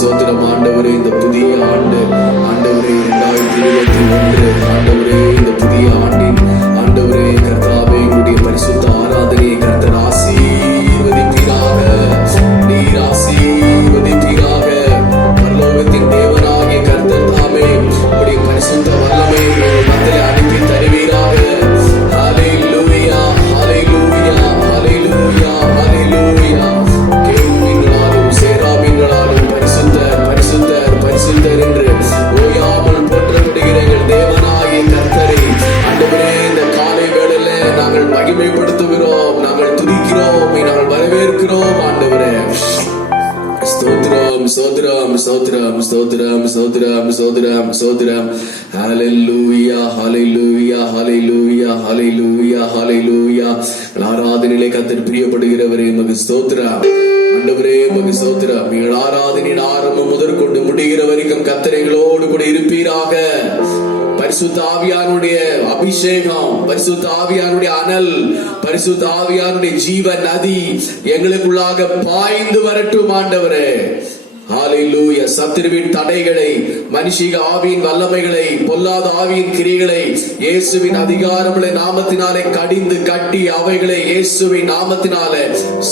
சோத்திரம் ஆண்டவரே. இந்த புதிய ஆண்டு ஆண்டவரே 2021 ஆண்டவரே, இந்த புதிய ஆண்டின் ஆண்டவரே கர்த்தாவே, உங்களுடைய பரிசுத்த ஆராதனையை கர்த்தர் ஆசீர்வதிப்பீராக. நீர் ஆசீர்வதிப்பீராக. பரலோகத்தின் தேவனாகிய கர்த்தர் தாமே உங்களுடைய பரிசுத்த வல்லமை மத்தியிலே அனுப்பி தருவீராக. ஹல்லேலூயா, ஹல்லேலூயா, ஹல்லேலூயா, ஹல்லேலூயா. கேருபீன்களாலும் சேராபீன்களாலும் பரிசுத்தர், பரிசுத்தர், பரிசுத்தர் என்று ஓயாமல் போற்றப்படுகிற எங்கள் தேவனாகிய கர்த்தரை ஆண்டவரே, இந்த காலை வேளையில நாங்கள் மகிமைப்படுத்துகிறோம், நாங்கள் துதிக்கிறோம், நாங்கள் வரவேற்கிறோம் ஆண்டவரே. ஸ்தோத்திரம், ஸ்தோத்திரம், ஸ்தோத்திரம், ஸ்தோத்திரம், ஸ்தோத்திரம், ஸ்தோத்திரம், ஸ்தோத்திரம். ஹல்லேலூயா, ஹல்லேலூயா, ஹல்லேலூயா, ஹல்லேலூயா, ஹல்லேலூயா. ஆராதனையிலே கர்த்தர் பிரியப்படுகிறவரே உமக்கு ஸ்தோத்திரம் ஆண்டவரே, உமக்கு ஸ்தோத்திரம். நீங்கள் ஆராதனையின் ஆரம்பம் முதற்கொண்டு முடிகிற வரைக்கும் கர்த்தர் எங்களோடு கூட இருப்பீராக. பரிசுத்த ஆவியானுடைய அபிஷேகம், பரிசுத்த ஆவியானுடைய அனல், பரிசுத்த ஆவியானுடைய ஜீவ நதி எங்களுக்குள்ளாக பாய்ந்து வரட்டும் ஆண்டவரே. ஹல்லேலூயா. சத்துருவின் தடைகளை, மனுஷிக ஆவியின் வல்லமைகளை, பொல்லாத ஆவியின் கிரியைகளை இயேசுவின் அதிகாரமுள்ள நாமத்தினாலே கடிந்து கட்டி அவைகளை இயேசுவின் நாமத்தினாலே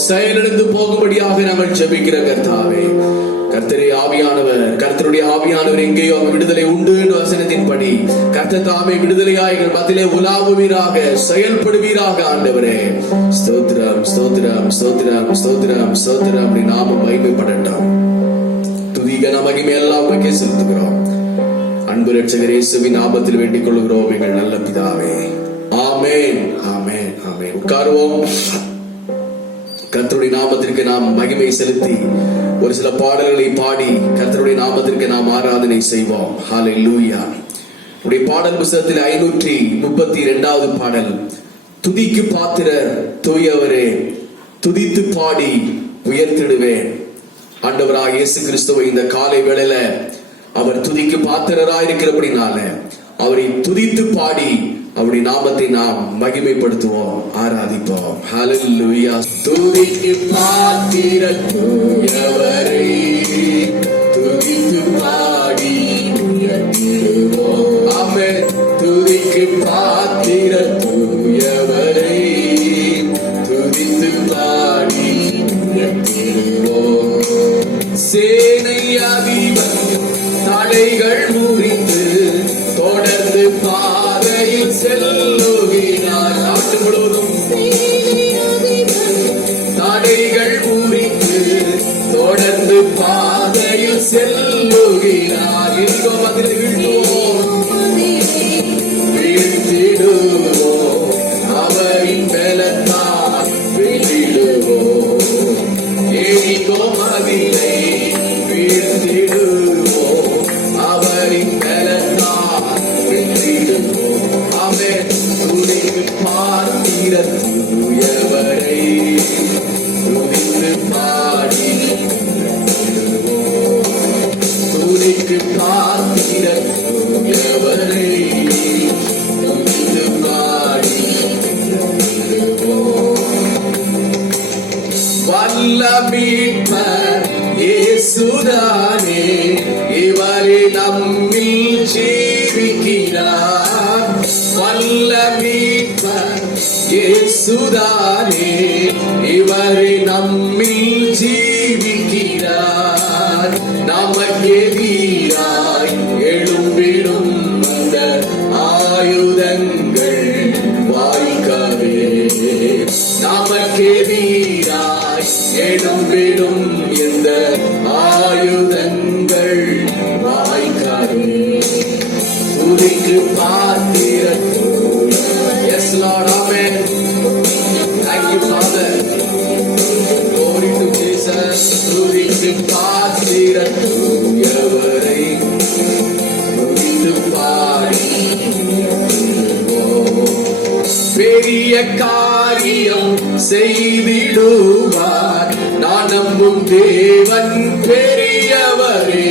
செயலிழந்து போகும்படியாக நாங்கள் ஜெபிக்கிற கர்த்தாவே. கர்த்தரே ஆவியானவர், கர்த்தருடைய ஆவியானவர் எங்கேயோ அவர் விடுதலை உண்டு வசனத்தின்படி கர்த்தர் தாமே விடுதலையாய் மத்தியிலே உலாவுவீராக, செயல்படுவீராக ஆண்டவரே. ஸ்தோத்திரம், ஸ்தோத்திரம், ஸ்தோத்திரம், ஸ்தோத்திரம், ஸ்தோத்திரம். நாம மகிமைப்படட்டும். துதிக மகிமை எல்லாம் உமக்கே செலுத்துகிறோம். அன்பு இரட்சகர் இயேசுவின் நாமத்தில் வேண்டிக் கொள்கிறோம் எங்கள் நல்ல பிதாவே. ஆமென், ஆமென், ஆமென். உட்காருவோம். கர்த்தருடைய நாமத்திற்கு நாம் மகிமை செலுத்தி ஒரு சில பாடல்களை பாடி கர்த்தருடைய நாமத்திற்கு நாம் ஆராதனை செய்வோம். ஹல்லேலூயா. உடைய பாடல் புத்தகத்தில் 532வது பாடல். துதிக்கு பாத்திரர் தூயவரே, துதித்து பாடி உயர்த்திடுவேன். ஆண்டவராக இயேசு கிறிஸ்துவை இந்த காலை வேளையில அவர் துதிக்கு பாத்திரராயிருக்கிறபடினால அவரை துதித்து பாடி அவருடைய நாமத்தை நாம் மகிமைப்படுத்துவோம், ஆராதிப்போம். ஹல்லேலூயா. துதிக்கு பாத்திரர் தூயவரே, துதித்து பாடி உயர்த்திடுவோம். ஆமென். துதிக்கு பாத்திரர் தூயவரே, துதித்து பாடி உயர்த்திடுவோம். சேனை அதிபர் தடைகள் முறிந்து தொடர்ந்து பாதையில் செல்லுகிறார். நாட்டு முழுவதும் தடைகள் முறிந்து தொடர்ந்து பாதையில் செல்லுகிறார். எங்கோ பதில் வீழ்த்திடுவோம், அவரின் பலத்தால் வீழ்த்திடுவோம். எங்கோ மதிலை வீழ்த்திடுவோம், அவரின் பலத்தால் வீழ்த்திடுவோம். ஆமென். துதிக்கு பாத்திரர் தூயவரே, துதித்து பாடி உயர்த்திடுவோம். துதிக்கு பாத்திரர் தூயவரே, துதித்து பாடி உயர்த்திடுவோம். வல்ல மீட்பர் இயேசுதானே, இவரே நம்மில் ஜீவிக்கிறார். வல்ல மீட்பர் இயேசுதானே, இவரே நம்மில் ஜீவிக்கிறார். நமக்கே வீராய் எழும்பிடும் அந்த ஆயுதங்கள் வாய்க்கவே, நமக்கே வீராய் எழும்பிடும் இந்த ஆயுதங்கள் வாய்க்கவே. துதிக்கு பாத்திரர். Yes Lord, amen. Thank you Father. Glory to Jesus. துதிக்கு பாத்திரர் தூயவரே, துதித்து பாடி பெரிய காரியம் செய்திடுவார். நான் நம்பும் தேவன் பெரியவரே,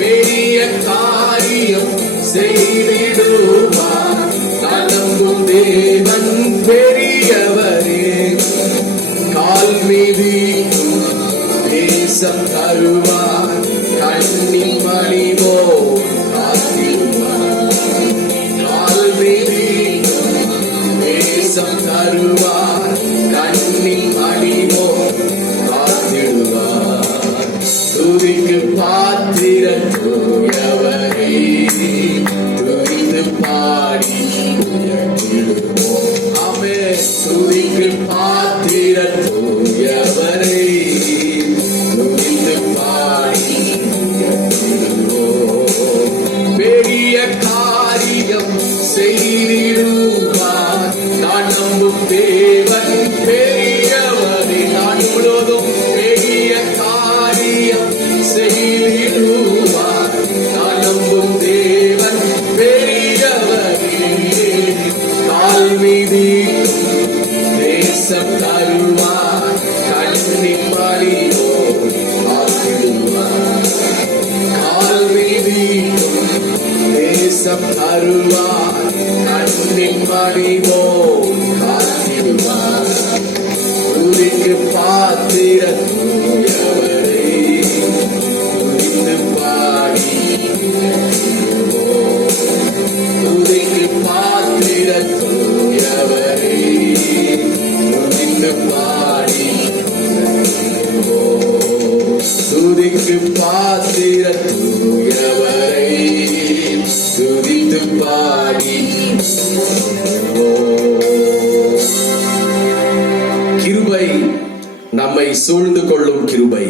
பெரிய காரியம் செய்திடுவார். நான் நம்பும் தேவன் பெரியவரே. கால் மீதி தேசம் தருவார், தேசம் தருவார், கண்ணின் மணிவோ காத்திடுவார். துதிக்கு பாத்திர தூயவரை துதித்து பாடி, துதிக்கு பாத்திர தூயவரை துதித்து பாடி, துதிக்கு பாத்திர தூயவரை துதித்து பாடி. கிருபை நம்மை சூழ்ந்து கொள்ளும் கிருபை.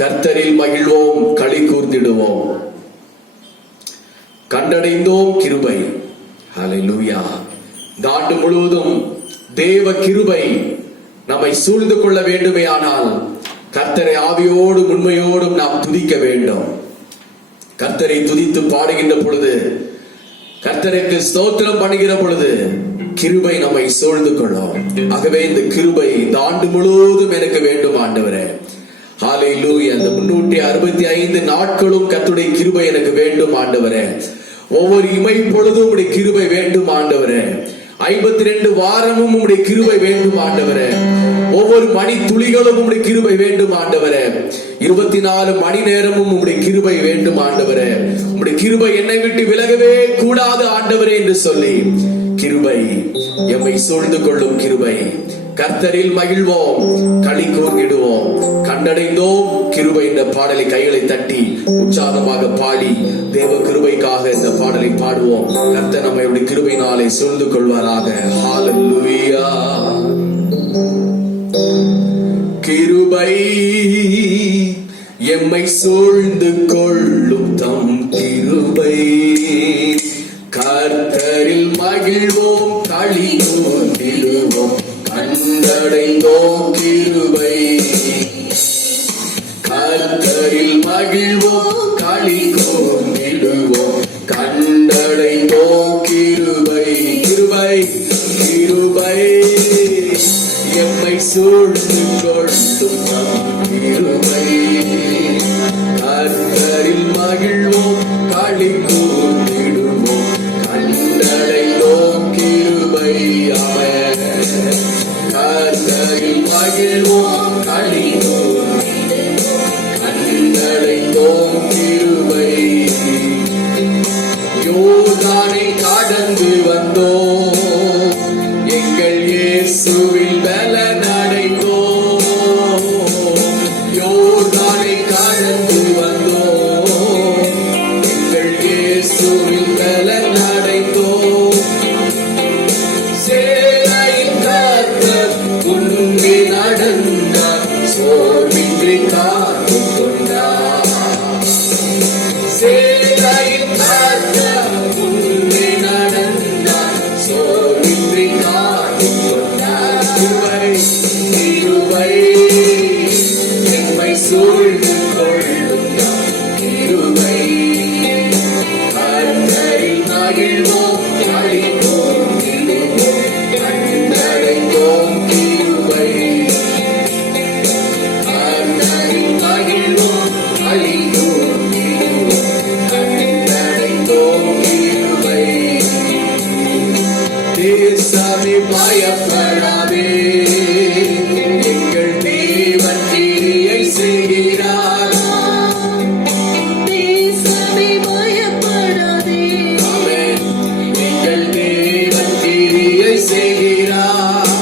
கர்த்தரில் மகிழ்வோம், களி கூர்ந்திடுவோம். கண்டடைந்தோம் கிருபை. ஹல்லேலூயா. இந்த ஆண்டு முழுவதும் தேவ கிருபை நம்மை சூழ்ந்து கொள்ள வேண்டுமே ஆனால் கர்த்தரை ஆவியோடும் உண்மையோடும் நாம் துதிக்க வேண்டும். கர்த்தரை துதித்து பாடுகின்ற பொழுது, கர்த்தருக்கு ஸ்தோத்திரம் பண்ணுகிற பொழுது கிருபை நம்மை சூழ்ந்து கொள்ளும். ஆகவே இந்த கிருபை இந்த ஆண்டு முழுவதும் எனக்கு வேண்டும் ஆண்டவரே. ஹல்லேலூயா. இந்த 365 நாட்களும் கர்த்தருடைய கிருபை எனக்கு வேண்டும் ஆண்டவரே. ஒவ்வொரு இமை பொழுதும் உம்முடைய கிருபை வேண்டும் ஆண்டவரே. 52 வாரமும் உம்முடைய கிருபை வேண்டும் ஆண்டவரே. ஒவ்வொரு மணி துளிகளும் உம்முடைய கிருபை வேண்டும் ஆண்டவரே. 24 மணி நேரமும் உம்முடைய கிருபை வேண்டும் ஆண்டவரே. உம்முடைய கிருபை என்னை விட்டு விலகவே கூடாது ஆண்டவரே என்று சொல்லி கிருபை எம்மை சூழ்ந்து கொள்ளும் கிருபை. கர்த்தரில் மகிழ்வோம், களி கூர்ந்திடுவோம். கண்டடைந்தோம் கிருபை என்ற பாடலை கைகளை தட்டி உற்சாகமாக பாடி தேவ கிருபைக்காக இந்த பாடலை பாடுவோம். கர்த்தர் நம்மை கிருபையினாலே சூழ்ந்து கொள்வாராக. ஹல்லேலூயா. கிருபை எம்மை சூழ்ந்து கொள்ளும் தம் கிருபை. கர்த்தரில் மகிழ்வோம், களி கூர்ந்திடுவோம். கண்டடைந்தோம் கிருபை. கர்த்தரில் மகிழ்வோம், களி கூர்ந்திடுவோம். கண்டடைந்தோம் கிருபை. கிருபை கிருபை எம்மை சூழ்ந்து கொள்ளும் கிருபை. கர்த்தரில் மகிழ்வோம், களி கூர்ந்திடுவோம். கண்டடைந்தோம் கிருபை. கர்த்தரில் மகிழ்வோம், களி கூர்ந்திடுவோம். கண்டடைந்தோம் கிருபை. யோர்தானை கடந்து வந்தோம், எங்கள் இயேசுவில் பலனடைந்தோம். யோர்தானை கடந்து வந்தோம், எங்கள் இயேசுவில் பலனடைந்தோம். சேனையின் கர்த்தர் முன்னே நடந்தார், சோர்வின்றி காத்து கொண்டார். சேனையின் கர்த்தர் முன்னே நடந்தார், சோர்வின்றி காத்து கொண்டார். கிருபை கிருபை எம்மை சூழ்ந்து கொள்ளும் கிருபை. கர்த்தரில் மகிழ்வோம், களி கூர்ந்திடுவோம். கண்டடைந்தோம் கிருபை. கர்த்தரில் மகிழ்வோம், களி கூர்ந்திடுவோம். கண்டடைந்தோம் கிருபை. தேசமே பயப்படாதே, எங்கள் தேவன் கிரியை செய்கிறார். தேசமே பயப்படாதே, ஆமென். எங்கள் தேவன் கிரியை செய்கிறார்.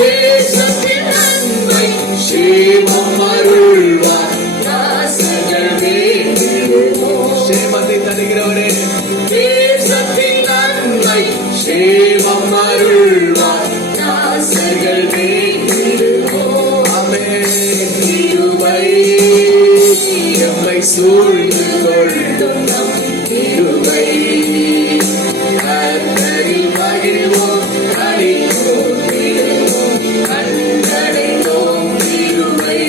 தேசத்தின் நன்மை சேமம் அருள்வார். தாசர்கள் வேண்டிடுவோம். சேமத்தை தருகிறவரே, தேசத்தின் நன்மை சேமம் அருள்வார். தாசர்கள் வேண்டிடுவோம். ஆமென். கிருபை எம்மை சூழ்ந்து கொள்ளும் நம் கிருபை. கர்த்தரில் மகிழ்வோம், களி கூர்ந்திடுவோம். கண்டடைந்தோம் கிருபை.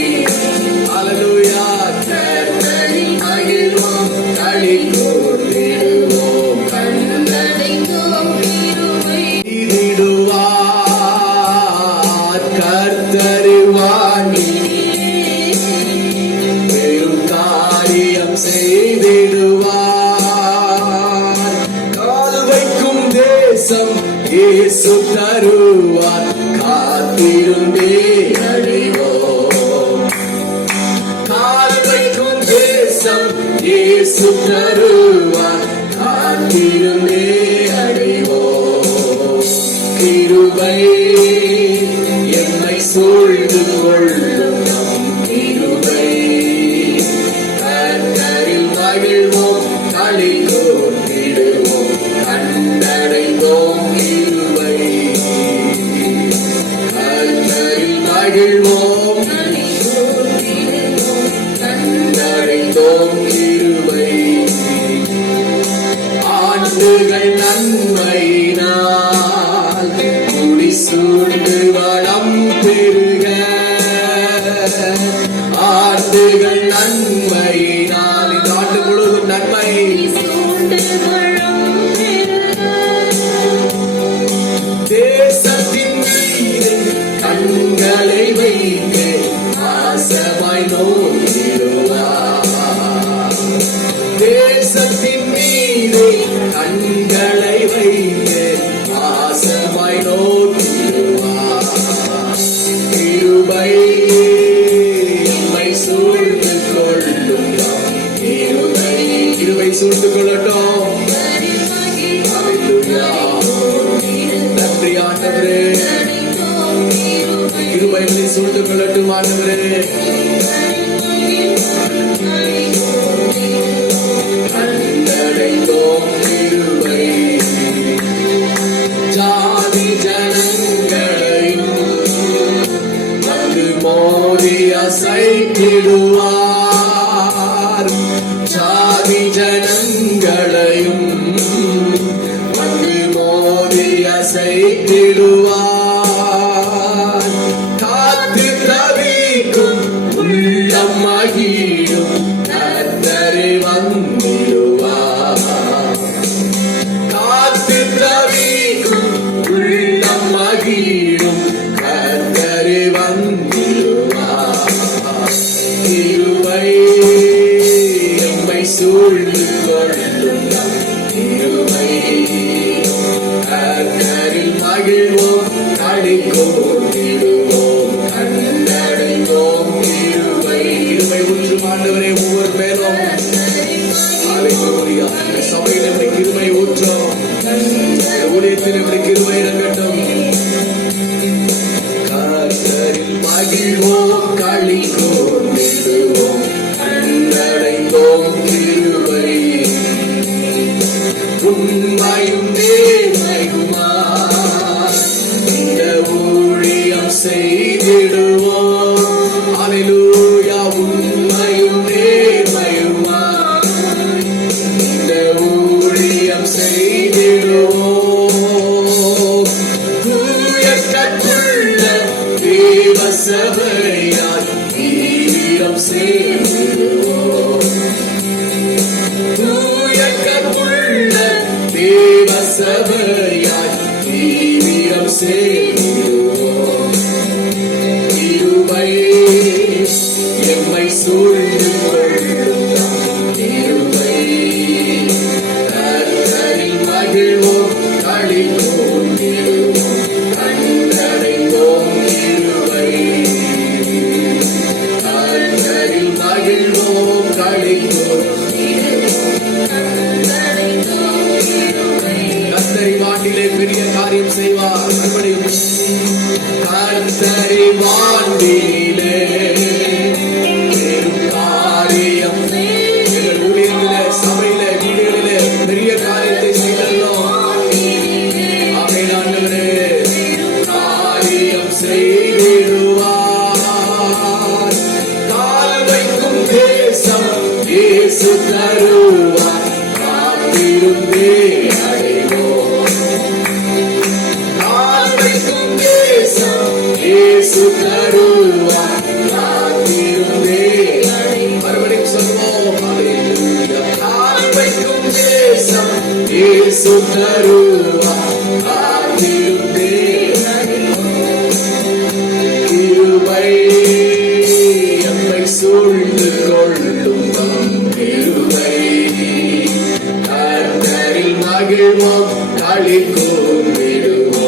ஹல்லேலூயா. கர்த்தரில் மகிழ்வோம், களி கூர்ந்திடுவோம். கண்டடைந்தோம் கிருபை. கண்டிடுவார் கர்த்தருவாணி, பெரும் காரியம் செய்திடுவார். இயேசு தருவார், காத்திருந்தே அடைவோம். கால் வைக்கும் தேசம் இயேசு தருவார், காத்திருந்தே அடைவோம். கிருபை என்னை சூழ்ந்து கொள்ளும் நம் கிருபை, கர்த்தரில் மகிழ்வோம், களி கூர்ந்திடுவோம், கண்டடைந்தோம் கிருபை. கர்த்தரில் மகிழ்வோம், கண்டடைந்தோம் கிருபை. ஆண்டுகள் நன்மையினால் குடி சூழ்ந்து வளம் பெருக, ஆண்டுகள் நன்மையினால் இந்த ஆண்டு முழுவதும் நன்மை தேசத்தின் மீது கண்களை வைத்து ஆசமாய் நோக்கிடுவார். தேசத்தின் மீது கண்களை வைத்து ஆசமாய் நோக்கிடுவார். கிருபை நம்மை சூழ்ந்து கொள்ளும் நம் கிருபை, கிருபை சூழ்ந்து கொள்ளட்டும். ஹல்லேலூயா. நன்றி ஆண்டவரே, கிருபைகளை சூழ்ந்து கொள்ளட்டும் ஆண்டவரே. கண்டடைந்தோம் கிருபை. ஜாதி ஜனங்களையும் வந்து மோதி அசைத்திடுவார். ஜாதி ஜனங்களையும் வந்து மோதி அசைத்திடுவார். காத்து தவிக்கும் உள்ளம் மகிழும், கர்த்தரே வந்திடுவார். காத்து தவிக்கும் உள்ளம் மகிழும், கர்த்தரே வந்திடுவார். கிருபை நம்மை சூழ்ந்து கொள்ளும் நம் கிருபை, கர்த்தரில் மகிழ்வோம், களி கூர்ந்திடுவோம், கண்டடைந்தோம் கிருபை. கிருபை ஊற்றும் ஆண்டவரே ஒவ்வொரு பேரும். ஹல்லேலூயா. இந்த சபையில் இப்படி கிருபை ஊற்றும், ஊழியத்தில் இப்படி கிருபை இறங்கட்டும். கர்த்தரில் மகிழ்வோம், களி கூர்ந்திடுவோம், கண்டடைந்தோம் கிருபை. உண்மையும் நேர்மையுமாய் இந்த ஊழியம் செய்திடுவோம். ஹல்லேலூயா. உண்மையும் நேர்மையுமாய் இந்த ஊழியம் செய்திடுவோம். தூய கற்றுள்ள தேவ சபையால் வீரம் செய்திடுவோம். தூய கற்றுள்ள தேவ சபையால் வீரம் செய்திடுவோம். கிருபை எம்மை சூழ்ந்து கொள்ளும் நம் கிருபை, கர்த்தரில் மகிழ்வோம், களி கூர்ந்திடுவோம், கண்டடைந்தோம் கிருபை. கர்த்தரில் மகிழ்வோம், களி கூர்ந்திடுவோம், கண்டடைந்தோம் கிருபை. கர்த்தரை வாண்டிலே பெரிய காரியம் செய்வார். மறுபடியும் கர்த்தரை வாண்டிலே பெரும் காரியம். எங்கள் ஊழியத்திலே, சபையிலே, வீடுகளிலே பெரிய காரியத்தை செய்தோம். ஆமென் ஆண்டவரே. காரியம் செய்திடுவார். கால் வைக்கும் தேசம் இயேசு தருவார், காத்திருந்தே அடைவோம். கால் வைக்கும் தேசம் இயேசு தருவார், காத்திருந்தே அடைவோம். மறுபடியும் சொல்வோம். ஹல்லேலூயா. கால் வைக்கும் தேசம் இயேசு தருவார், காத்திருந்தே அடைவோம். கிருபை எம்மை சூழ்ந்து கொள்ளும் நம் கிருபை, கர்த்தரில் மகிழ்வோம், களி கூர்ந்திடுவோம்,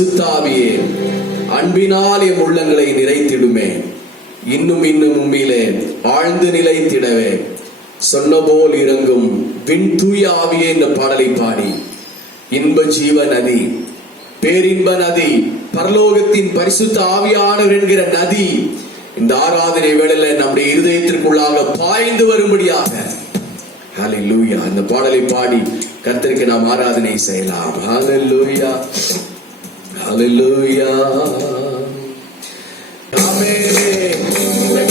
பரிசுத்த ஆவியே, அன்பினால் எம் உள்ளங்களை நிறைத்திடுமே. இன்னும் இன்னும் உம்மிலே ஆழ்ந்து நிலைத்திடவே சொன்ன போல் இறங்கும் விண் தூய ஆவியே என்ற பாடலை பாடி இன்ப ஜீவ நதி, பேரின்ப நதி, பரலோகத்தின் பரிசுத்த ஆவியானவர் என்கிற நதி இந்த ஆராதனை வேளையில நம்முடைய இருதயத்திற்குள்ளாக பாய்ந்து வரும்படியாக ஹல்லேலூயா அந்த பாடலை பாடி கர்த்தருக்கு நாம் ஆராதனை செய்யலாம். ஹல்லேலூயா, ஹல்லேலூயா. ஆமென்.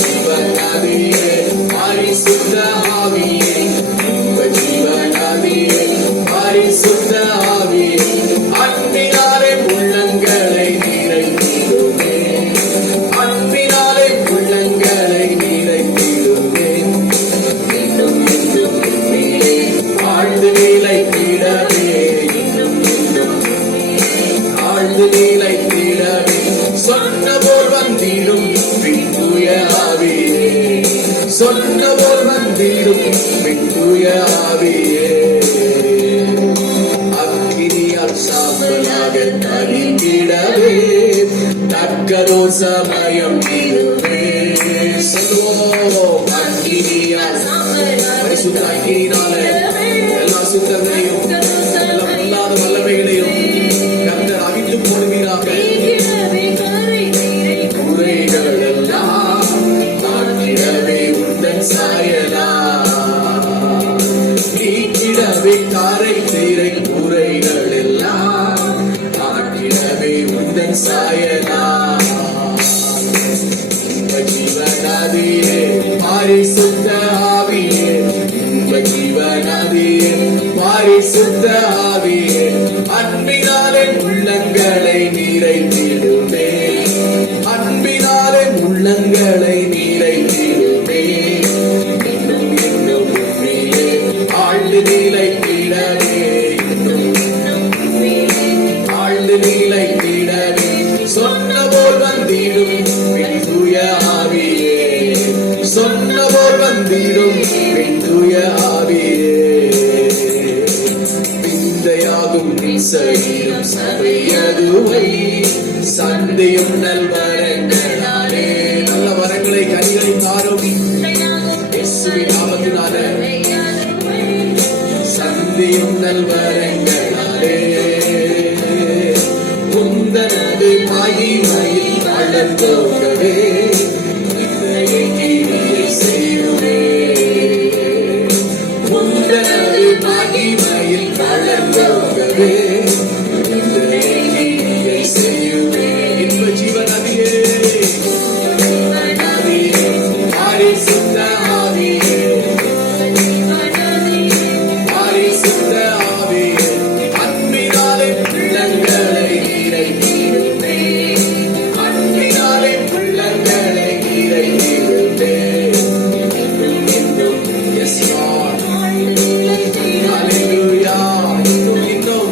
ஜீவ நதியே, பரிசுத்த ஆவியே, ஜீவ நதியே, பரிசுத்த ஆவியே, அன்பினாலே உள்ளங்களை நிறைத்திடுமே, அன்பினாலே உள்ளங்களை நிறைத்திடுமே. இன்னும் இன்னும் உம்மிலே ஆழ்ந்து நிலைத்திடவே, இன்னும் இன்னும் ஆழ்ந்து நிலைத்திடவே சொன்ன போல் வந்திடும் தூய ஆவியே, சொன்ன போல் வந்திடும் தூய ஆவியே. அக்கினியால் சாம்பலாக தரித்திடவே தக்கதோ சமயம் இதுவே. சொல்லுவோம், அக்கினியால் பரிசுத்த அக்கினியினால எல்லா சுத்தங்களையும் எல்லா பொல்லாத வல்லமைகளையும் கர்த்தர் அவித்து போடுவீராக. குறைகள் எல்லாம் தாக்கிடவே உந்தன் சாயலா, நீக்கிடவே தாரை தீரை குறைகள் எல்லாம் தாக்கிடவே உந்தன் சாயலா. ஜீவநதியே, பரிசுத்த ஆவியே, ஜீவநதியே, பரிசுத்த ஆவியே, அன்பினாலே உள்ளங்களை நிறைத்திடுமே, அன்பினாலே உள்ளங்களை நிறைத்திடுமே. இன்னும் இன்னும் உம்மிலே ஆழ்ந்து நிலைத்திடவே, இன்னும் இன்னும் உம்மிலே ஆழ்ந்து நிலைத்திடவே சொன்ன போல் வந்திடும் தூய ஆவியே, சொன்ன போல் வந்திடும் தூய ஆவியே. விந்தையாகும் சரீரம் சபையதுவை சந்தையும் நல்வரங்களாலே, நல்ல வரங்களை கனிகளை தாரும் இயேசுவின் நாமத்தினாலே. சந்தையும் நல்வரங்களாலே உந்தனது மகிமையில் வளர்ந்தோங்கவே கிரியை செய்யுமே, உந்தனது மகிமையில் வளர்ந்தோங்கவே கிரியை செய்யுமே. இன்ப ஜீவநதியே, நதியே, பரிசுத்த ஆவியே, பரிசுத்த ஆவியே, அன்பினாலே உள்ளங்களை நிறைத்திடுமே, அன்பினாலே உள்ளங்களை நிறைத்திடுமே. இன்னும் இன்னும் yes Lord, hallelujah. இன்னும் இன்னும்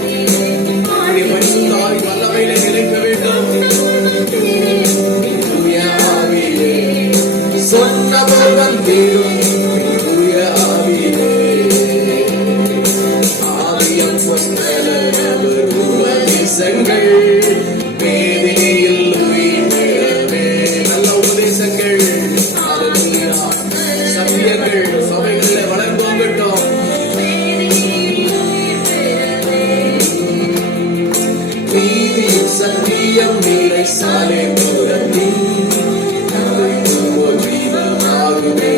உம்முடைய பரிசுத்த ஆவி வல்லமையிலே நிலைக்க வேண்டும். தூய ஆவியே, சொன்ன போல் வந்திடும் தூய ஆவியே. ஆவியம் புஸ்தலவர் உபதேசங்கள் வேதியில் உயிர்த்தவே, நல்ல உபதேசங்கள், ஹல்லேலூயா, சத்தியங்கள் சபைகளில் வளர்ந்தோங்கட்டும். நீதியும் சத்தியம் நீரை சாலை புறத்தில் ஜீவமாகுமே,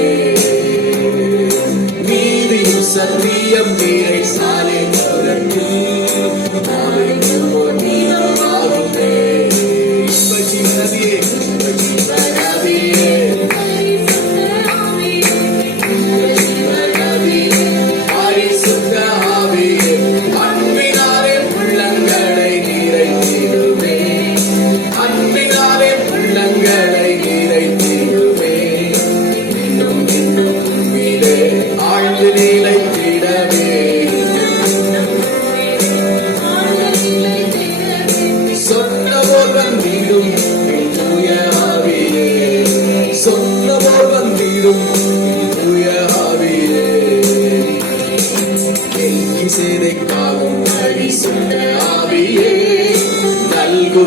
நீதியும் சத்தியம் நீரை சாலை புறத்தில் ஜீவமாகுமே. இன்ப ஜீவநதியே, இன்ப ஜீவநதியே, ஜீவநதியே, பரிசுத்த ஆவியே, அன்பினாலே உள்ளங்களை நிறைத்திடுமே, அன்பினாலே உள்ளங்களை நிறைத்திடுமே. இன்னும் இன்னும் உம்மிலே ஆழ்ந்து நிலைத்திடவே, சொன்ன போல் வந்திடும் தூய ஆவியே, சொன்ன போல் வந்திடும் தூய ஆவியே. சேதைக்காகும் பரிசுத்த ஆவியே, நல்கு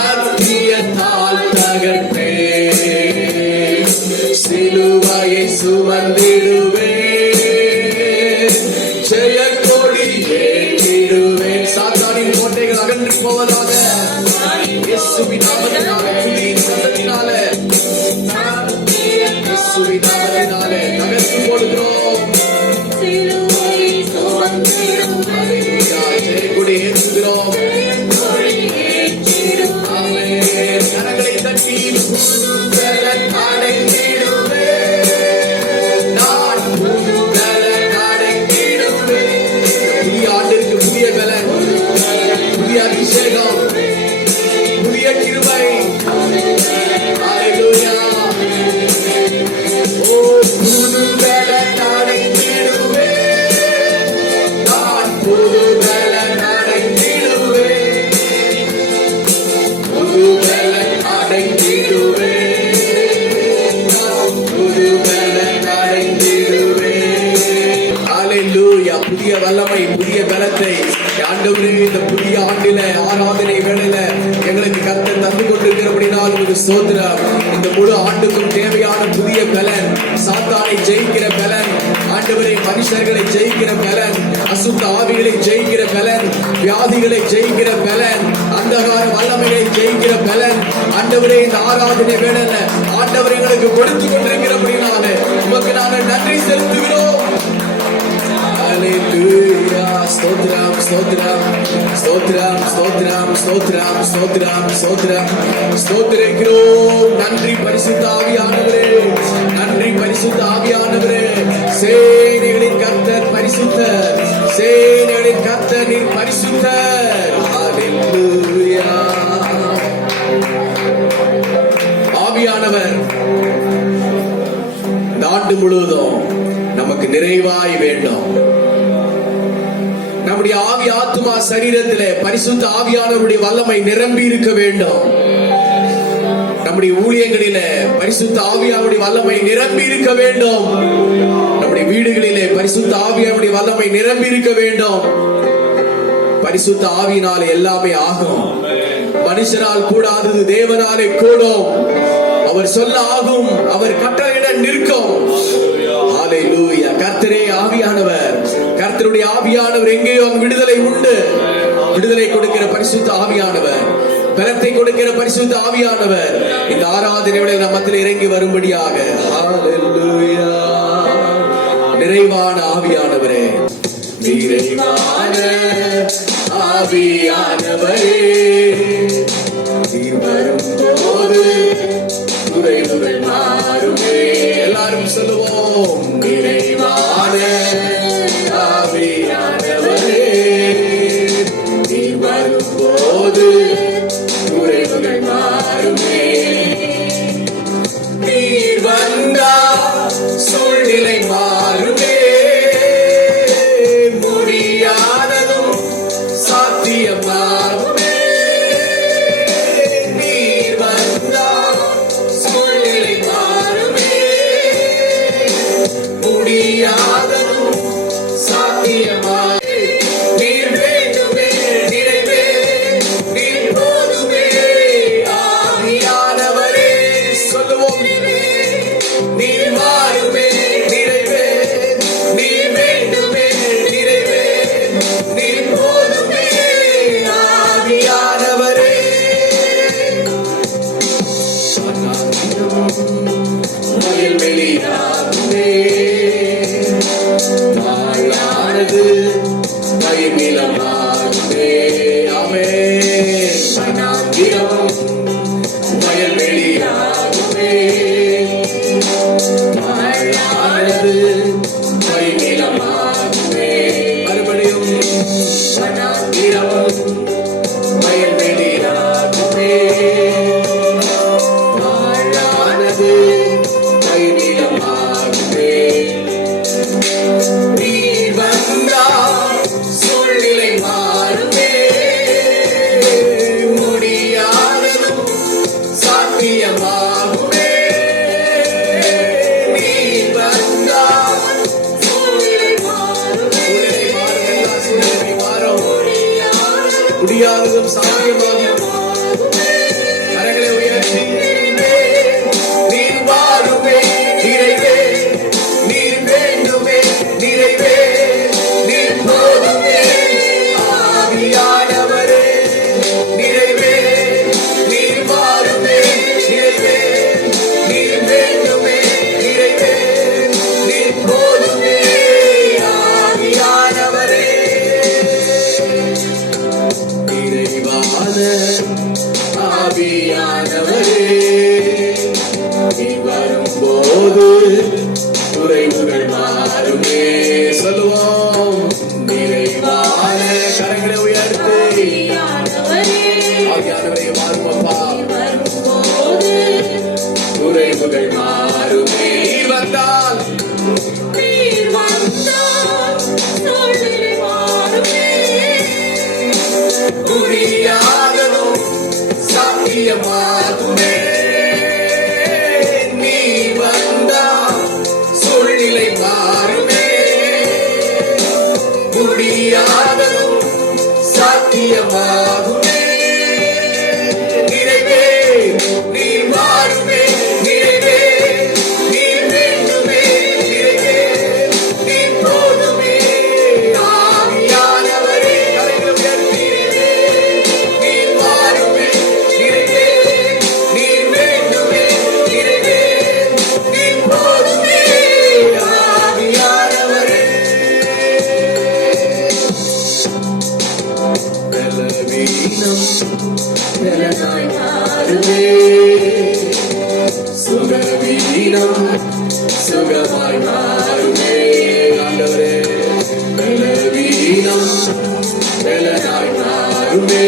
சத்தியத்தால் தகர்ப்பே, சிலுவையை சுமந்திடுவே, ஜெய கொடி ஏற்றிடுவேன். சாத்தானின் கோட்டைகள் அகன்று போவதாக இயேசுவின் நாமத்தினாலே, துதியின் சத்தத்தினாலே, இயேசுவின் நாமத்தினாலே தகர்த்து போடுகிறோம். ஹல்லேலூயா, ஜெய கொடி ஏற்றுகிறோம். ஆமென். கரங்களை தட்டி புது பலன் அடைந்திடுவேன். நான் புது பலன் அடைந்திடுவேன். புதிய ஆண்டிற்கு புதிய பலன், புதிய அபிஷேகம், புதிய கிருபை. ஹல்லேலூயா. ஓ, புது பலன் அடைந்திடுவேன். நான் புது பலன் அடைந்திடுவேன். புது பலன் அடைந்திடுவேன். நான் புது பலன் அடைந்திடுவேன். ஹல்லேலூயா. புதிய வல்லமை, புதிய பலத்தை ஆண்டவரே இந்த புதிய ஆண்டில ஆராதனை வேளையில எங்களுக்கு கர்த்தர் தந்து கொண்டிருக்கிறபடினால் உங்களுக்கு ஸ்தோத்திரம். இந்த முழு ஆண்டுக்கும் தேவையான புதிய பலன், சாத்தானை ஜெயிக்கிற பலன், ஆண்டவரே மனுஷர்களை ஜெயிக்கிற பலன், அசுத்த ஆவிகளை ஜெயிக்கிற பலன், வியாதிகளை ஜெயிக்கிற பலன், அந்தகார வல்லமைகளை ஜெயிக்கிற பலன், ஆண்டவரே இந்த ஆராதனை வேளையில ஆண்டவரே எங்களுக்கு கொடுத்து கொண்டிருக்கிறபடினால உமக்கு நாங்கள் நன்றி செலுத்துகிறோம். ஹல்லேலூயா. ஸ்தோத்திரம், ஸ்தோத்திரம், ஸ்தோத்திரம், ஸ்தோத்திரம், ஸ்தோத்திரம், ஸ்தோத்திரம், ஸ்தோத்திரம், ஸ்தோத்திரிக்கிறோம். நன்றி பரிசுத்த ஆவியானவரே, நன்றி பரிசுத்த ஆவியானவரே. சேனைகளின் கர்த்தர் பரிசுத்தர், சேனைகளின் கர்த்தர் நீர் பரிசுத்தர். ஹல்லேலூயா. ஆவியானவர் இந்த ஆண்டு முழுவதும் நமக்கு நிறைவாய் வேண்டும். நம்முடைய ஆவி ஆத்துமா சரீரத்திலே பரிசுத்த ஆவியானவருடைய வல்லமை நிரம்பி இருக்க வேண்டும். நம்முடைய ஊழியங்களிலே பரிசுத்த ஆவியானவருடைய வல்லமை நிரம்பி இருக்க வேண்டும். நம்முடைய வீடுகளிலே பரிசுத்த ஆவியானவருடைய வல்லமை நிரம்பி இருக்க வேண்டும். பரிசுத்த ஆவியினாலே எல்லாமே ஆகும். மனுஷனால் கூடாதது தேவனாலே கூடும். அவர் சொல்ல ஆகும், அவர் கட்டளையிட நிற்கும். ஹல்லேலூயா. கர்த்தரே ஆவியானவர், கர்த்தருடைய ஆவியானவர் எங்கேயோ அங்கு விடுதலை உண்டு. விடுதலை கொடுக்கிற பரிசுத்த ஆவியானவர், பலத்தை கொடுக்கிற பரிசுத்த ஆவியானவர் இந்த ஆராதனை நம் மத்தியில் இறங்கி வரும்படியாக. ஹல்லேலூயா. நிறைவான ஆவியானவரே, நிறைவான ஆவியானவரே, நீர் வரும்போது குறைவுகள் மாறுமே. எல்லாரும் சொல்லுவோம், நிறைவான ஆவியானவரே, நீர் வரும்போது குறைவுகள் மாறுமே. நீர் வந்தா சூழ்நிலை மாறுமே, முடியாததும் சாத்தியமாகுமே. நீர் வந்தா சூழ்நிலை மாறுமே, முடியாததும் ஆவியானவரே நீ வரும்போது குறைவுகள் மாறுமே. சொல்லுவோம் நிறைவான கரங்களை உயர்த்து ஆவியானவரே மாறுமப்பா குறைவுகள் மாறுமே. நீர் வந்தால் முடியாததும் சாத்தியமாகுமே. நீ வந்தால் சூழ்நிலை மாறுமே. முடியாததும் சாத்தியமாகுமே. நிறைவே நீ மாறுமே. நிறைவே நீ வேண்டுமே. நிறைவே நீ போதுமே. ஆவியானவரே கரங்களை உயர்த்தி நீ மாறுமே. நிறைவே நீ வேண்டுமே. நிறைவே நீ போதுமே. ஆவியானவரே பலவீனம் பலனாய் மாறுமே. சுகவீனம் சுகமாய் மாறுமே. ஆண்டவரே பலவீனம் பலனாய் மாறுமே.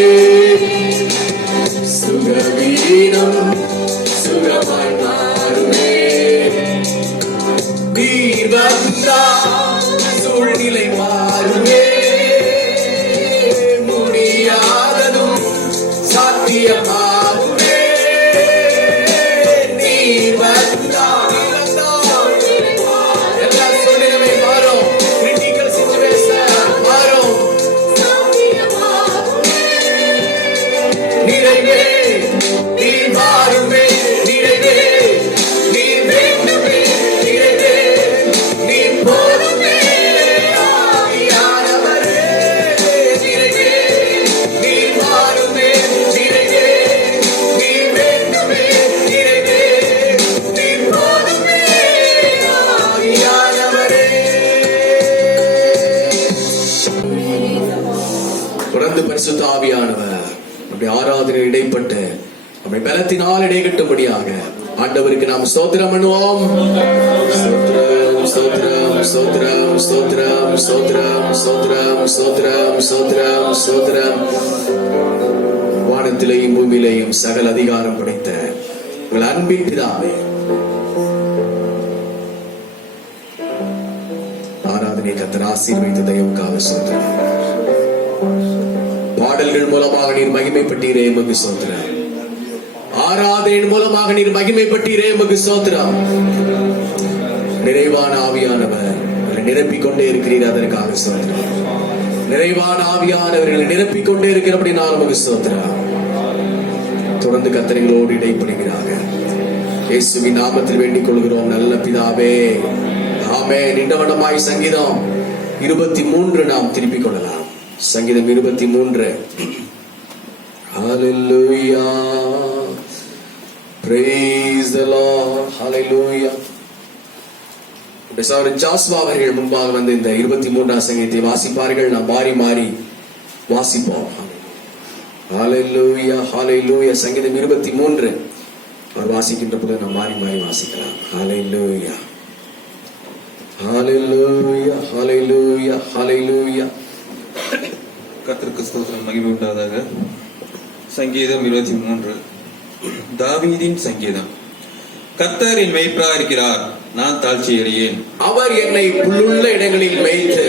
சுகவீனம் சுகமாய் மாறுமே. நீர் வந்தால் சூழ்நிலை மாறுமே. முடியாததும் சாத்தியமாகுமே. நீர் வந்தால் எல்லா சூழ்நிலையுமே மாறும். கிரிட்டிக்கல் சிச்சுவேஷன் மாறும். நிறைவே நீ மாறுமே. நிறைவே நீ வேண்டுமே. நிறைவே நீ போதுமே. ஆவியானவரே நிறைவே நீ மாறுமே. நிறைவே நீ வேண்டுமே. நிறைவே நீ போதுமே. ஆவியானவரே தொடர்ந்து பரிசுத்த ஆவியானவர் நம்முடைய ஆராதனை இடைப்பட்டு நம்முடைய பலத்தினால் இடைகட்டும்படியாக ஆண்டவருக்கு நாம் ஸ்தோத்திரம் பண்ணுவோம். ஸ்தோத்திரம் ஸ்தோத்திரம் ஸ்தோத்திரம் ஸ்தோத்திரம் ஸ்தோத்திரம் ஸ்தோத்திரம் ஸ்தோத்திரம் ஸ்தோத்திரம் ஸ்தோத்திரம். வானத்திலேயும் பூமியிலேயும் சகல அதிகாரம் படைத்த உங்கள் அன்பின் பிதாவே, ஆராதனை கர்த்தர் ஆசீர்வதித்த தயவுக்காக ஸ்தோத்திரம். பாடல்கள் மூலமாக நீர் மகிமைப்பட்டீரே எமக்கு ஸ்தோத்திரம். ஆராதனையின் மூலமாக நீர் மகிமைப்பட்டீரே எமக்கு ஸ்தோத்திரம். நிறைவான ஆவியானவர் நிரப்பிக் கொண்டே இருக்கிறீர், அதற்காக ஸ்தோத்திரம். நிறைவான ஆவியானவர்களை நிரப்பிக் கொண்டே இருக்கிறபடி நான் உமக்கு ஸ்தோத்திரம். தொடர்ந்து கர்த்தர்களோடு இடைப்படுகிறாக இயேசுவின் நாமத்தில் வேண்டிக் கொள்கிறோம் நல்ல பிதாவே, ஆமென். நீண்டவனமாய் சங்கீதம் 23 நாம் திருப்பிக் கொள்ளலாம். சங்கீதம் 23. ஹalleluya, praise the Lord, hallelujah. ஜாஸ்வா அவர்கள் முன்பாக வந்து இந்த 23ஆம் சங்கீதத்தை வாசிப்பார்கள். நாம் மாறி மாறி வாசிப்போம். ஹalleluya, hallelujah. சங்கீதம் 23 அவர் வாசிக்கின்ற போது நாம் மாறி மாறி வாசிக்கலாம். ஹalleluya, hallelujah, hallelujah, hallelujah. கர்த்தருக்கு ஸ்தோத்திரம், மகிமை உண்டாதாக. சங்கீதம் 23. தாவீதின் சங்கீதம். கர்த்தர் என் மேய்ப்பராய் இருக்கிறார், நான் தாழ்ச்சி அடையேன். அவர் என்னை புல்லுள்ள இடங்களில் மேய்த்து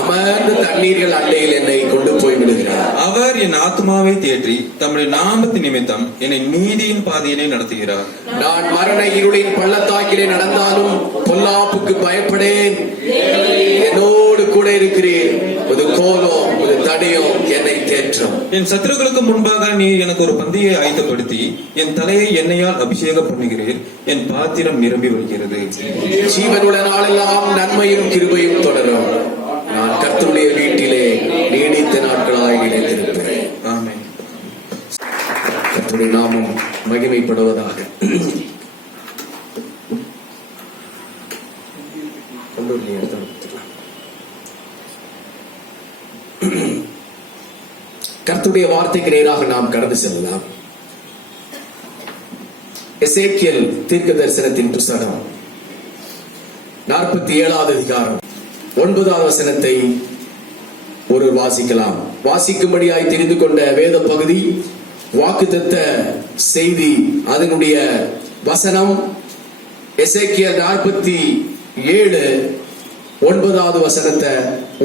அமர்ந்த தண்ணீர்கள் அண்டையில் என்னை கொண்டு போய் விடுகிறார். அவர் என் ஆத்மாவை தேற்றி தம்முடைய நாமத்தின் நிமித்தம் என்னை நீதியின் பாதையிலே நடத்துகிறார். நான் மரண இருளின் பள்ளத்தாக்கிலே நடந்தாலும் பொல்லாப்புக்கு பயப்படேன். என்னோடு கூட இருக்கிறேன். ஒரு கோலம் ஒரு தடியும் என்னை தேற்றும். என் சத்துருக்களுக்கு முன்பாக நீர் எனக்கு ஒரு பந்தியை ஆயத்தப்படுத்தி என் தலையை எண்ணெயால் அபிஷேகம் பண்ணுகிறேன். என் பாத்திரம் நிரம்பி வருகிறது. ஜீவனுள்ள நாளெல்லாம் நன்மையும் கிருபையும் தொடரும். நான் கர்த்தருடைய வீட்டிலே நீடித்த நாட்களாய் நிலைத்திருப்பேன். ஆமென். கர்த்தருடைய நாமம் மகிமைப்படுவதாக. கர்த்தருடைய வார்த்தைக்கு நேராக நாம் கடந்து செல்லலாம். எசேக்கியேல் தீர்க்க தரிசனத்தின் புஸ்தகம் 47வது அதிகாரம் 9வது வசனத்தை ஒரு வாசிக்கலாம். வாசிக்கும்படியாய் தெரிந்து கொண்ட வேத பகுதி வாக்குத்தத்த செய்தி, அதனுடைய வசனம் எசேக்கியேல் 47 9வது வசனத்தை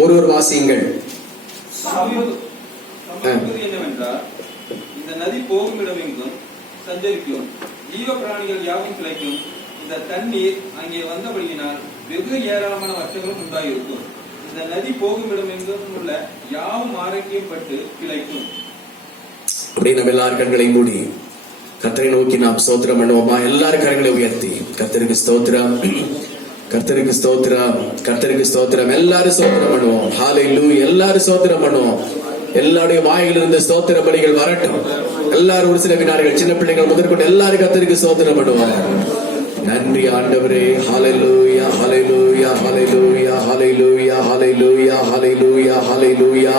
ஒருவர் வாசியுங்கள். என்னவென்றால், இந்த நதி போகும் இடமெங்கும் சஞ்சரிக்கும், ஜீவ பிராணிகள் யாவும் பிழைக்கும். இந்த தண்ணீர் அங்கே வந்தபடியினால் வெகு ஏராளமான வருஷங்களும் உண்டாயிருக்கும். இந்த நதி போகும் இடமெங்கும் உள்ள யாவும் ஆரோக்கியப்பட்டு பிழைக்கும். அப்படி நம்ம எல்லாரும் கண்களை மூடி கர்த்தரை நோக்கி நாம் ஸ்தோத்திரம் பண்ணுவோமா? எல்லாரும் கரங்களை உயர்த்தி கர்த்தருக்கு ஸ்தோத்திரம், கர்த்தருக்கு ஸ்தோத்திரம், கர்த்தருக்கு ஸ்தோத்திரம். எல்லாரும் ஸ்தோத்திரம் பண்ணுவோம். ஹல்லேலூயா. எல்லாரும் ஸ்தோத்திரம் பண்ணுவோம். எல்லாருடைய வாயிலிருந்து ஸ்தோத்திர பலிகள் வரட்டும். எல்லாரும் ஒரு சில வினாடிகள், சின்ன பிள்ளைகள் முதற்கொண்டு எல்லாரும் கர்த்தருக்கு ஸ்தோத்திரம் பண்ணுவாங்க. நன்றி ஆண்டவரே. ஹல்லேலூயா, ஹல்லேலூயா, ஹல்லேலூயா, ஹல்லேலூயா, ஹல்லேலூயா, ஹல்லேலூயா, ஹல்லேலூயா.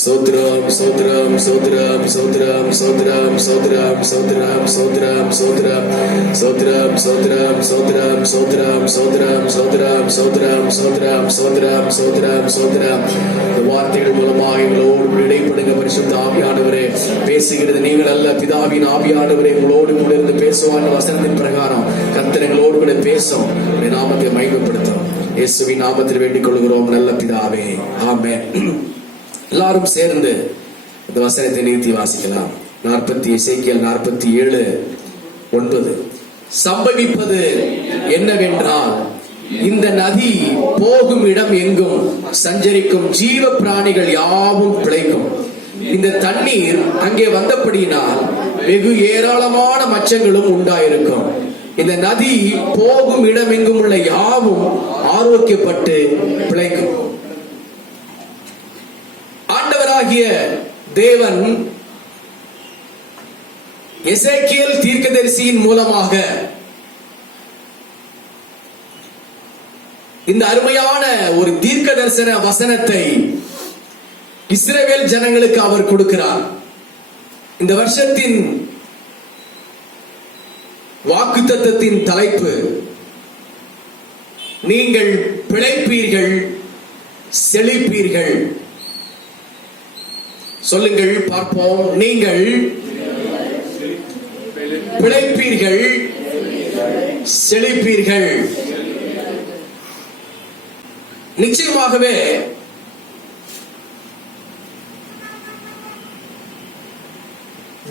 ஸ்தோத்திரம், ஸ்தோத்திரம், ஸ்தோத்திரம், ஸ்தோத்திரம், ஸ்தோத்திரம், ஸ்தோத்திரம், ஸ்தோத்திரம், ஸ்தோத்திரம், ஸ்தோத்திரம், ஸ்தோத்திரம், ஸ்தோத்திரம், ஸ்தோத்திரம், ஸ்தோத்திரம், ஸ்தோத்திரம், ஸ்தோத்திரம், ஸ்தோத்திரம், ஸ்தோத்திரம், ஸ்தோத்திரம், ஸ்தோத்திரம், ஸ்தோத்திரம். இந்த வார்த்தைகள் மூலமாக எங்களோடு இடைப்படுங்க பரிசுத்த ஆவியானவரே. பேசுகிறது நீங்கள் அல்ல, பிதாவின் ஆவியானவரே உங்களோடு கூட இருந்து பேசுவான். வசனத்தின் பிரகாரம் கர்த்தர் எங்களோடு கூட பேசும். நாமத்தை மகிமைப்படுத்தும். இயேசுவின் நாமத்தில் வேண்டிக் கொள்கிறோம் நல்ல பிதாவே, ஆமென். எல்லாரும் சேர்ந்து இந்த வசனத்தை நிறுத்தி வாசிக்கலாம். எசேக்கியேல் 47 9. சம்பவிப்பது என்னவென்றால், இந்த நதி போகும் இடம் எங்கும் சஞ்சரிக்கும், ஜீவ பிராணிகள் யாவும் பிழைக்கும். இந்த தண்ணீர் அங்கே வந்தபடியினால் வெகு ஏராளமான மச்சங்களும் உண்டாயிருக்கும். இந்த நதி போகும் இடம் எங்கும் உள்ள யாவும் ஆரோக்கியப்பட்டு பிழைக்கும். ஆண்டவராகிய தேவன் எசேக்கியேல் தீர்க்கதரிசியின் மூலமாக இந்த அருமையான ஒரு தீர்க்க தரிசன வசனத்தை இஸ்ரவேல் ஜனங்களுக்கு அவர் கொடுக்கிறார். இந்த வருஷத்தின் வாக்குத்தத்தத்தின் தலைப்பு, நீங்கள் பிழைப்பீர்கள், செழிப்பீர்கள். சொல்லுங்கள் பார்ப்போம். நீங்கள் பிழைப்பீர்கள், செழிப்பீர்கள். நிச்சயமாகவே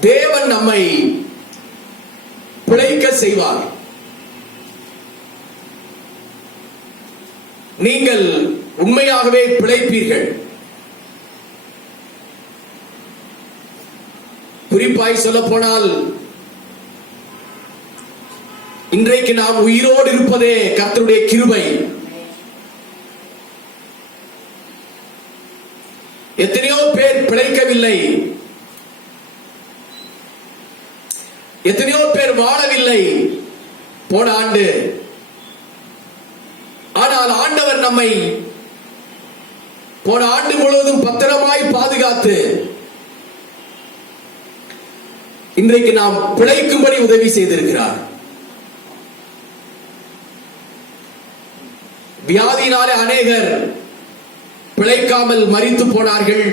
தேவன் நம்மை பிழைக்க செய்வார். நீங்கள் உண்மையாகவே பிழைப்பீர்கள். குறிப்பாய் சொல்ல போனால், இன்றைக்கு நாம் உயிரோடு இருப்பதே கர்த்தருடைய கிருபை. எத்தனையோ பேர் பிழைக்கவில்லை, எத்தனையோ பேர் வாழவில்லை போன ஆண்டு. ஆனால் ஆண்டவர் நம்மை போன ஆண்டு முழுவதும் பத்திரமாய் பாதுகாத்து இன்றைக்கு நாம் பிழைக்கும்படி உதவி செய்திருக்கிறார். வியாதியினாலே அநேகர் பிழைக்காமல் மரித்து போனார்கள்.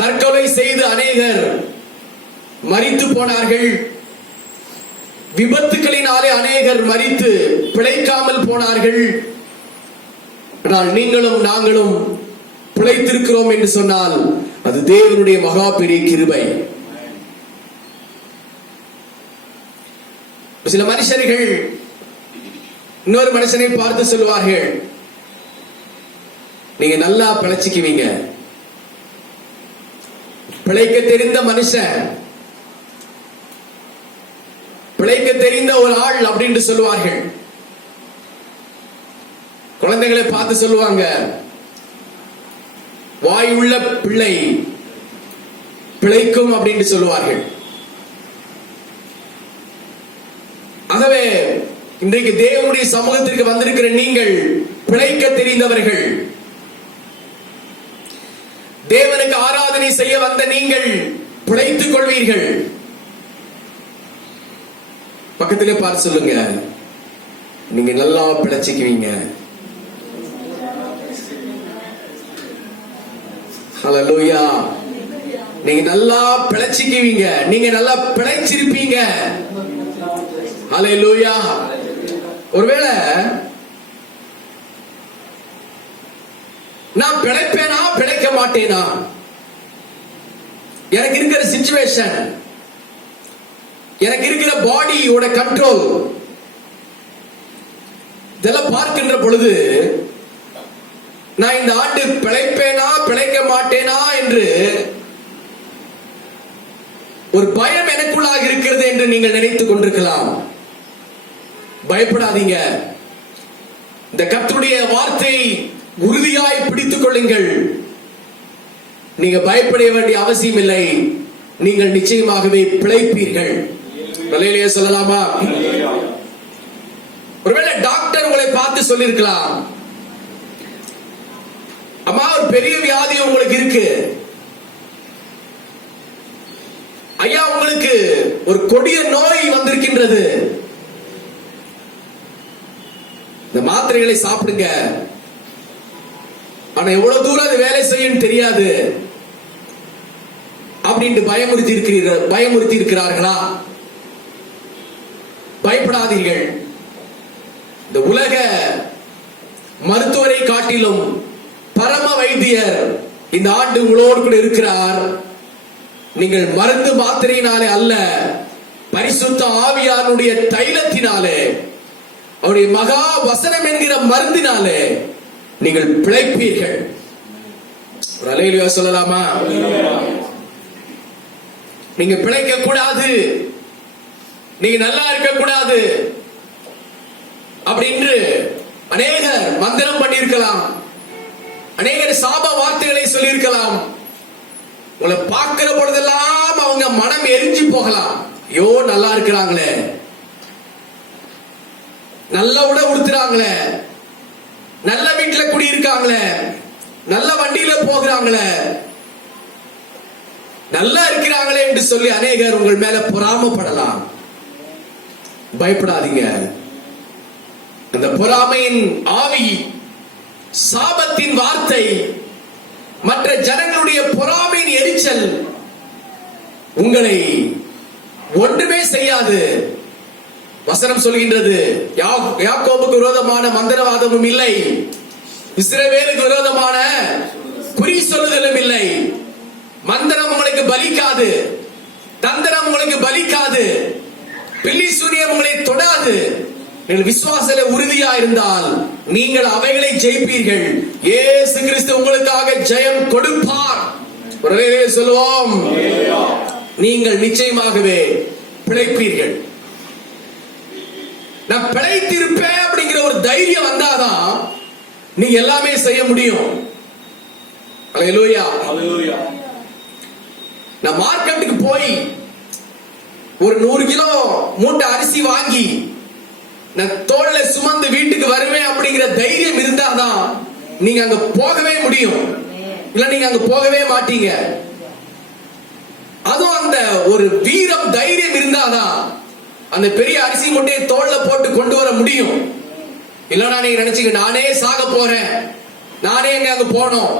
தற்கொலை செய்து அநேகர் மரித்து போனார்கள். விபத்துகளினாலே அநேகர் மரித்து பிழைக்காமல் போனார்கள். ஆனால் நீங்களும் நாங்களும் பிழைத்திருக்கிறோம் என்று சொன்னால் அது தேவனுடைய மகா பெரிய கிருபை. சில மனுஷர்கள் இன்னொரு மனுஷனை பார்த்து சொல்வார்கள், நீங்க நல்லா பிழைச்சிக்குவீங்க. பிழைக்க தெரிந்த மனுஷன், பிழைக்க தெரிந்த ஒரு ஆள் அப்படின்னு சொல்லுவார்கள். குழந்தைகளை பார்த்து சொல்லுவாங்க, வாய் உள்ள பிள்ளை பிழைக்கும் அப்படின்னு சொல்லுவார்கள். ஆகவே இன்றைக்கு தேவனுடைய சமூகத்திற்கு வந்திருக்கிற நீங்கள் பிழைக்க தெரிந்தவர்கள். தேவனுக்கு ஆராதனை செய்ய வந்த நீங்கள் பிழைத்துக் கொள்வீர்கள். பக்கத்திலே பார்த்து சொல்லுங்க, நீங்க நல்லா பிழைச்சிக்குவீங்க. ஹல்லேலூயா. நீங்க நல்லா பிழைச்சிக்குவீங்க, நீங்க நல்லா பிழைச்சிருப்பீங்க. ஹல்லேலூயா. ஒருவேளை நான் பிழைப்பேனா பிழைக்க மாட்டேனா, எனக்கு இருக்கிற சிச்சுவேஷன், எனக்கு இருக்கிற பாடியோட கண்ட்ரோல், இதெல்லாம் பார்க்கின்ற பொழுது நான் இந்த ஆண்டு பிழைப்பேனா பிழைக்க மாட்டேனா என்று ஒரு பயம் எனக்குள்ளாக இருக்கிறது என்று நீங்கள் நினைத்துக் கொண்டிருக்கலாம். பயப்படாதீங்க. இந்த கர்த்தருடைய வார்த்தை உறுதியாய் பிடித்துக் கொள்ளுங்கள். நீங்க பயப்பட வேண்டிய அவசியம் இல்லை. நீங்கள் நிச்சயமாகவே பிழைப்பீர்கள். அல்லேலூயா சொல்லலாமா? ஒருவேளை டாக்டர் உங்களை பார்த்து சொல்லிருக்கலாம், அம்மா ஒரு பெரிய வியாதி உங்களுக்கு இருக்கு ஐயா, உங்களுக்கு ஒரு கொடிய நோய் வந்திருக்கின்றது, இந்த மாத்திரைகளை சாப்பிடுங்க, ஆனா எவ்வளவு தூரம் அது வேலை செய்யும் தெரியாது அப்படின்ட்டு பயமுறுத்தி இருக்கிறார்களா? பயப்படாதீர்கள். இந்த உலக மருத்துவரை காட்டிலும் பரம வைத்தியர் இந்த ஆண்டு உங்களோடு கூட இருக்கிறார். நீங்கள் மருந்து மாத்திரையினாலே அல்ல, பரிசுத்த ஆவியானுடைய தைலத்தினாலே, அவருடைய மகா வசனம் என்கிற மருந்தினாலே நீங்கள் பிழைப்பீர்கள். ஒரு அல்லேலூயா சொல்லலாமா? நீங்க பிழைக்க கூடாது, நீங்க நல்லா இருக்க கூடாது அப்படின்னு அநேகர் மந்திரம் பண்ணியிருக்கலாம், அநேகர் சாப வார்த்தைகளை சொல்லியிருக்கலாம். உங்களை பார்க்கிற பொழுதெல்லாம் அவங்க மனம் எரிஞ்சு போகலாம். ஐயோ நல்லா இருக்கிறாங்களே, நல்ல உடை உடுத்துறாங்களே, நல்ல வீட்டுல குடியிருக்காங்களே, நல்ல வண்டியில போகிறாங்களே, நல்லா இருக்கிறாங்களே என்று சொல்லி அநேகர் உங்கள் மேல பொறாமப்படலாம். பயப்படாதீங்க. அந்த பொறாமையின் ஆவி, சாபத்தின் வார்த்தை, மற்ற ஜனங்களுடைய பொறாமையின் எரிச்சல் உங்களை ஒன்றுமே செய்யாது. வசனம் சொல்கின்றது, யாக்கோபுக்கு விரோதமான மந்திரவாதமும் இல்லை, இஸ்ரவேலுக்கு விரோதமான குறி சொல்லுதலும் இல்லை. மந்திரம் உங்களுக்கு பலிக்காது, தந்திரம் உங்களுக்கு பலிக்காது, பில்லி சூனியம் உங்களை தொடாது. நீங்கள் விசுவாசத்திலே உறுதியா இருந்தால் நீங்கள் அவைகளை ஜெயிப்பீர்கள். இயேசு கிறிஸ்து உங்களுக்காக ஜெயம் கொடுப்பார். ஒரே சொல்லுவோம், நீங்கள் நிச்சயமாகவே பிழைப்பீர்கள். நான் பிழைத்திருப்பேன் அப்படிங்கிற ஒரு தைரியம் வந்தாதான் நீங்க எல்லாமே செய்ய முடியும். அல்லேலூயா. நான் மார்க்கெட்டுக்கு போய் ஒரு 100 கிலோ மூட்டை அரிசி வாங்கி நான் தோல்ல சுமந்து வீட்டுக்கு வருவேன் அப்படிங்கிற தைரியம் இருந்தாதான் நீங்க அங்க போகவே முடியும். இல்ல நீங்க அங்க போகவே மாட்டீங்க. அதுவும் அந்த ஒரு வீரம் தைரியம் இருந்தாதான் அந்த பெரிய அரிசி மூட்டையை தோல்ல போட்டு கொண்டு வர முடியும். இல்லன்னா நீங்க நினைச்சீங்க நானே சாக போறேன், நானே அங்க போனோம்,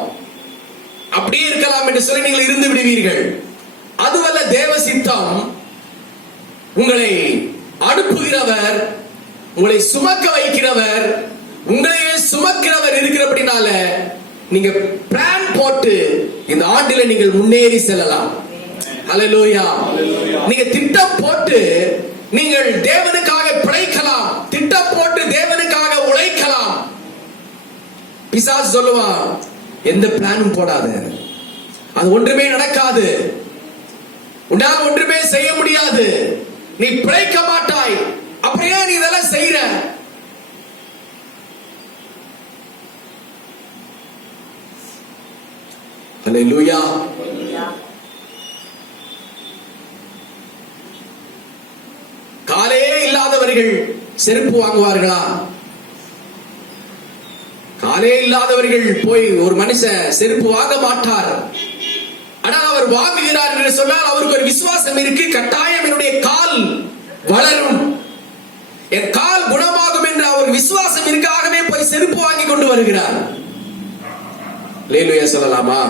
அப்படியே இருக்கலாம் என்று சொல்லி நீங்கள் இருந்து விடுவீர்கள். அதுவல்ல தேவ சித்தம். உங்களை அனுப்புகிறவர், உங்களை சுமக்க வைக்கிறவர், உங்களையே சுமக்கிறவர் இருக்கிறபடினால நீங்க பிளான் போட்டு இந்த ஆண்டில நீங்கள் முன்னேறி செல்லலாம். அல்லேலூயா. நீங்க திட்டம் போட்டு நீங்கள் தேவனுக்காக பிழைக்கலாம், திட்டம் போட்டு தேவனுக்காக உழைக்கலாம். பிசாசு சொல்லுவான், எந்த பிளானும் போடாத, அது ஒன்றுமே நடக்காது, உன்னால் ஒன்றுமே செய்ய முடியாது, நீ பிழைக்க மாட்டாய், அப்படியே நீ இதெல்லாம் செய்யற. அல்லேலூயா. காலே இல்லாதவர்கள் செருப்பு வாங்குவார்களா? காலே இல்லாதவர்கள் போய் ஒரு மனுஷன் செருப்பு வாங்க மாட்டார். ஆனால் அவர் வாங்குகிறார் என்று சொன்னால் அவருக்கு ஒரு விசுவாசம் இருக்கு, கட்டாயம் என்னுடைய கால் வளரும், வருகிறார். அல்லேலூயா சொல்லலாமா?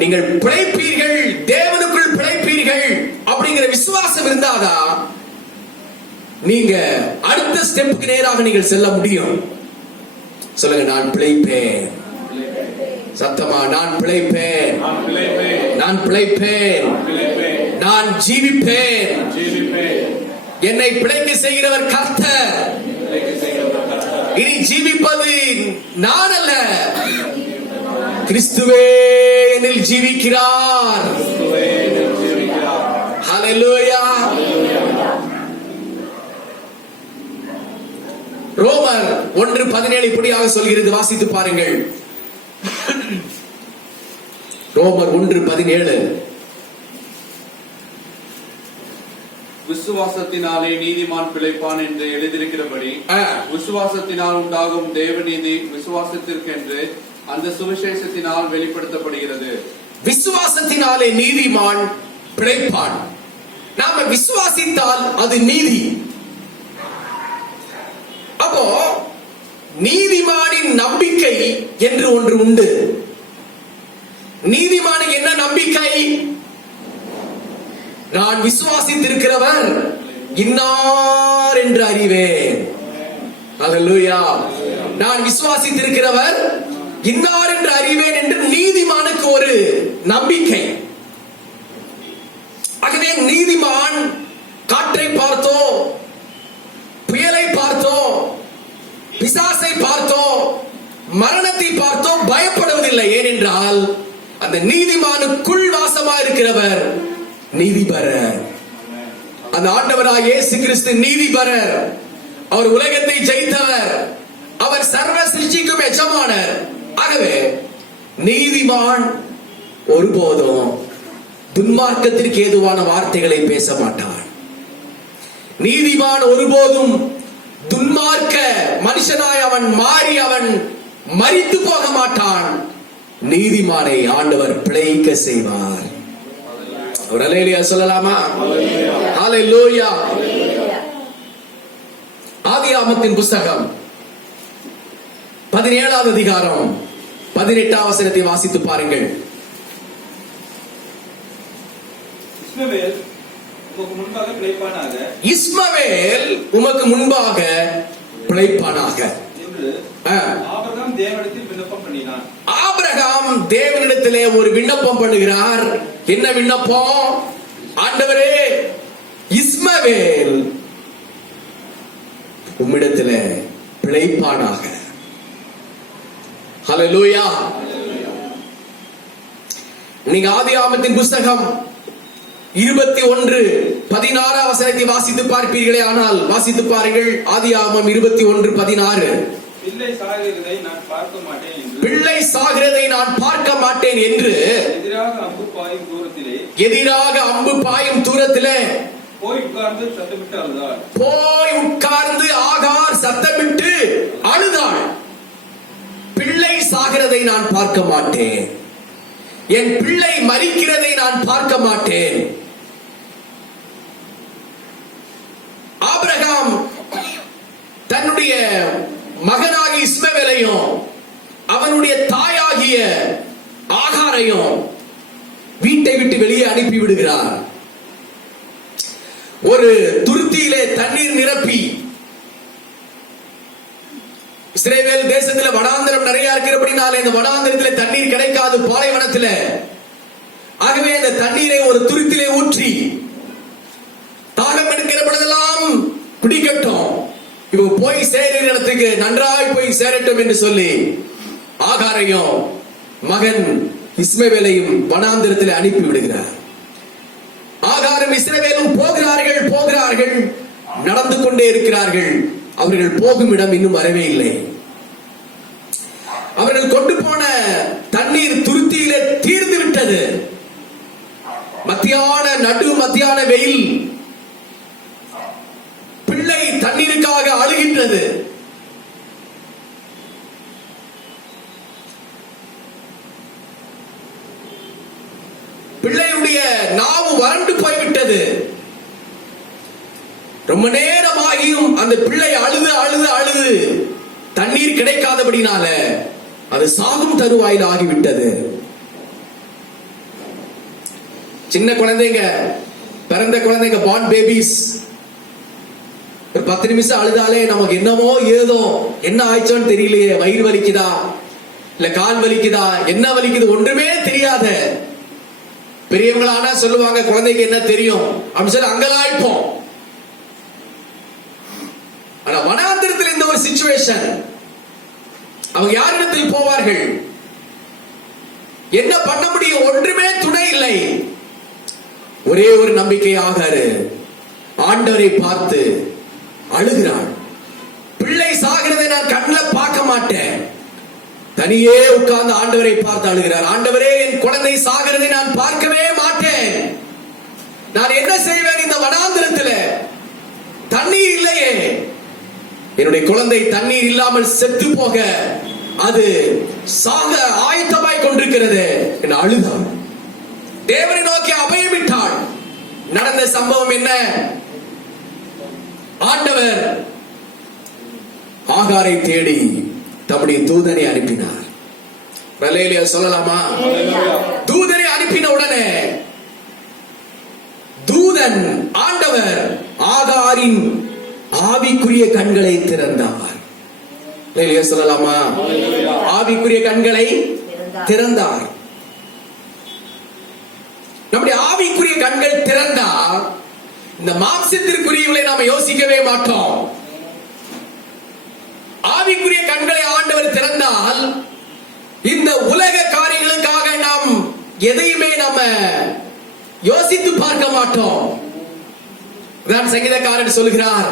நீங்கள் பிழைப்பீர்கள், தேவனுக்குள் பிழைப்பீர்கள் அப்படிங்கிற விசுவாசம் இருந்தாதான் நீங்க அடுத்த ஸ்டெப்புக்கு நேராக நீங்கள் செல்ல முடியும். சொல்லுங்க, நான் பிழைப்பேன். சத்தமா, நான் பிழைப்பேன், நான் பிழைப்பேன், நான் ஜீவிப்பேன். என்னை பிழைக்க செய்கிறவர் கர்த்தர். இனி ஜீவிப்பது நான் அல்ல, கிறிஸ்துவே என்னில் ஜீவிக்கிறார். ஹல்லேலூயா. ரோமர் 1:17 இப்படியாக சொல்கிறது, வாசித்து பாருங்கள். ரோமர் 1:17. விசுவாசத்தினாலே நீதிமான் பிழைப்பான் என்று எழுதியிருக்கிறபடி விசுவாசத்தினால் உண்டாகும் தேவநீதி விசுவாசத்திற்கென்று அந்த சுவிசேஷத்தினால் வெளிப்படுத்தப்படுகிறது. விசுவாசத்தினாலே நீதிமான் பிழைப்பான். நாம விசுவாசித்தால் அது நீதி. அப்போ நீதிமானின் நம்பிக்கை என்று ஒன்று உண்டு. நீதிமானுக்கு என்ன நம்பிக்கை? நான் விசுவாசித்திருக்கிறவர் இன்னார் என்று அறிவேன். அல்லேலூயா. நான் விசுவாசித்திருக்கிறவர் இன்னார் என்று அறிவேன் என்று நீதிமானுக்கு ஒரு நம்பிக்கை. ஆகவே நீதிமான் காற்றை பார்த்தோ, புயலை பார்த்தோ, பிசாசை பார்த்தோ, மரணத்தை பார்த்தோ பயப்படுவதில்லை. ஏனென்றால் அந்த நீதிமானுக்குள் வாசமா இருக்கிறவர் நீதிபரர். அந்த ஆண்டவராகிய இயேசு கிறிஸ்து நீதிபரர். அவர் உலகத்தை ஜெயித்தவர். அவர் சர்வ சிருஷ்டிக்கும் எஜமானர். ஆகவே நீதிமான் ஒருபோதும் துன்மார்க்கத்திற்கு ஏதுவான வார்த்தைகளை பேச மாட்டான். நீதிமான் ஒருபோதும் துன்மார்க்க மனுஷனாய் அவன் மாறி அவன் மரித்து போக மாட்டான். நீதிமானை ஆண்டவர் பிழைக்க செய்வார். ஒரு அல்லேலூயா சொல்லலாமா? ஹல்லேலூயா. ஆதியாகமத்தின் புஸ்தகம் 17வது அதிகாரம் 18வது வசனத்தை வாசித்து பாருங்கள். இஸ்மவேல் உமக்கு முன்பாக பிழைப்பானாக, இஸ்மவேல் உமக்கு முன்பாக பிழைப்பானாக என்று ஆபிரகாம் தேவனிடத்தில் விண்ணப்பம் பண்ணினான். ஆபிரகாம் தேவனிடத்திலே ஒரு விண்ணப்பம் பண்ணுகிறார். என்ன விண்ணப்பம்? ஆண்டவரே, இஸ்மவேல் உம்மிடத்திலே பிழைப்பானாக. ஹல்லேலூயா. நீங்க ஆதியாகமத்தின் புஸ்தகம் 21:16 வசனத்தை வாசித்து பார்ப்பீர்களே, ஆனால் வாசித்து பாருங்கள். ஆதியாகமம் 21:16. பிள்ளை சாகிறதை நான் பார்க்க மாட்டேன் என்று, பிள்ளை சாகிறதை நான் பார்க்க மாட்டேன் என்று எதிராக அம்பு பாயும் தூரத்திலே, எதிராக அம்பு பாயும் தூரத்திலே போய் உட்கார்ந்து சத்தமிட்டு அழுதாள். போய் உட்கார்ந்து ஆகார் சத்தமிட்டு அழுதாள். பிள்ளை சாகிறதை நான் பார்க்க மாட்டேன், என் பிள்ளை மரிக்கிறதை நான் பார்க்க மாட்டேன். ஆபிரகாம் தன்னுடைய மகனாகிய இஸ்மவேலையும் அவனுடைய தாயாகிய ஆகாரையும் வீட்டை விட்டு வெளியே அனுப்பி விடுகிறார். ஒரு துருத்தியிலே தண்ணீர் நிரப்பி, இஸ்ரவேல் தேசத்தில் வனாந்தரம் நிறைய இருக்கிறபடினாலே இந்த வனாந்தரத்தில் தண்ணீர் கிடைக்காது, பாலைவனத்தில். ஆகவே அந்த தண்ணீரை ஒரு துருத்திலே ஊற்றி தாகம் எடுக்கிற பொழுதெல்லாம் குடிக்கட்டும், இவங்க போய் சேருகிற இடத்துக்கு நன்றாய் போய் சேரட்டும் என்று சொல்லி ஆகாரையும் மகன் இஸ்மவேலையும் வனாந்தரத்தில் அனுப்பி விடுகிறார். ஆகாரும் இஸ்ரவேலும் போகிறார்கள், நடந்து கொண்டே இருக்கிறார்கள். அவர்கள் போகும் இடம் இன்னும் வரவே இல்லை. அவர்கள் கொண்டு போன தண்ணீர் துருத்தியிலே தீர்ந்து விட்டது. மத்தியான வெயில். பிள்ளை தண்ணீருக்காக அழுகின்றது. பிள்ளையுடைய நாவு வறண்டு போய்விட்டது. ரொம்ப நேரமாகியும் அந்த பிள்ளை அழுது தண்ணீர் கிடைக்காதபடினால அது சாகும் தருவாயில் ஆகிவிட்டது. சின்ன குழந்தைங்க, பிறந்த குழந்தைங்க, born babies, ஒரு 10 நிமிஷம் அழுதாலே நமக்கு என்னமோ ஏதோ என்ன ஆயிடுச்சோன்னு தெரியலையே, வயிறு வலிக்குதா இல்ல கால் வலிக்குதா என்ன வலிக்குது ஒன்றுமே தெரியாத பெரியவங்களானா சொல்லுவாங்க குழந்தைக்கு என்ன தெரியும் அப்படின்னு சொல்லி அங்கலாய்ப்போம். ஆனா வனாந்திரத்தில் இந்த ஒரு சிச்சுவேஷன், அவங்க யாரிடத்தில் போவார்கள், என்ன பண்ண முடியும், ஒன்றுமே துணை இல்லை. ஒரே ஒரு நம்பிக்கை ஆகாரு, ஆண்டவரை பார்த்து அழுகிறாள். பிள்ளை சாகிறதை நான் கண்ணில் பார்க்க மாட்டேன், தனியே உட்கார்ந்து ஆண்டவரை பார்த்து அழுகிறார். ஆண்டவரே, என் குழந்தை சாகிறதை நான் பார்க்கவே மாட்டேன், நான் என்ன செய்வேன், இந்த வனாந்திரத்தில் தண்ணீர் இல்லையே, என்னுடைய குழந்தை தண்ணீர் இல்லாமல் செத்து போக அது சாக ஆயத்தமாய் கொண்டிருக்கிறது என்று அழுதாள். தேவனை நோக்கி அபயமிட்டாள். நடந்த சம்பவம் என்ன? ஆண்டவர் ஆகாரை தேடி தம்முடைய தூதனை அனுப்பினார். அல்லேலூயா சொல்லலாமா? தூதனை அனுப்பின உடனே தூதன் ஆண்டவர் ஆகாரின் ஆவிக்குரிய கண்களை திறந்தார். அல்லேலூயா சொல்லலாமா? ஆவிக்குரிய கண்களை திறந்தார். நம்முடைய ஆவிக்குரிய கண்கள் திறந்தால் இந்த மாம்சத்திற்குரியவர்களை நாம யோசிக்கவே மாட்டோம். ஆவிக்குரிய கண்களை ஆண்டவர் திறந்தால் இந்த உலக காரியங்களுக்காக நாம் எதையுமே நாம யோசித்து பார்க்க மாட்டோம். நான் சங்கீதக்காரன் சொல்கிறார்,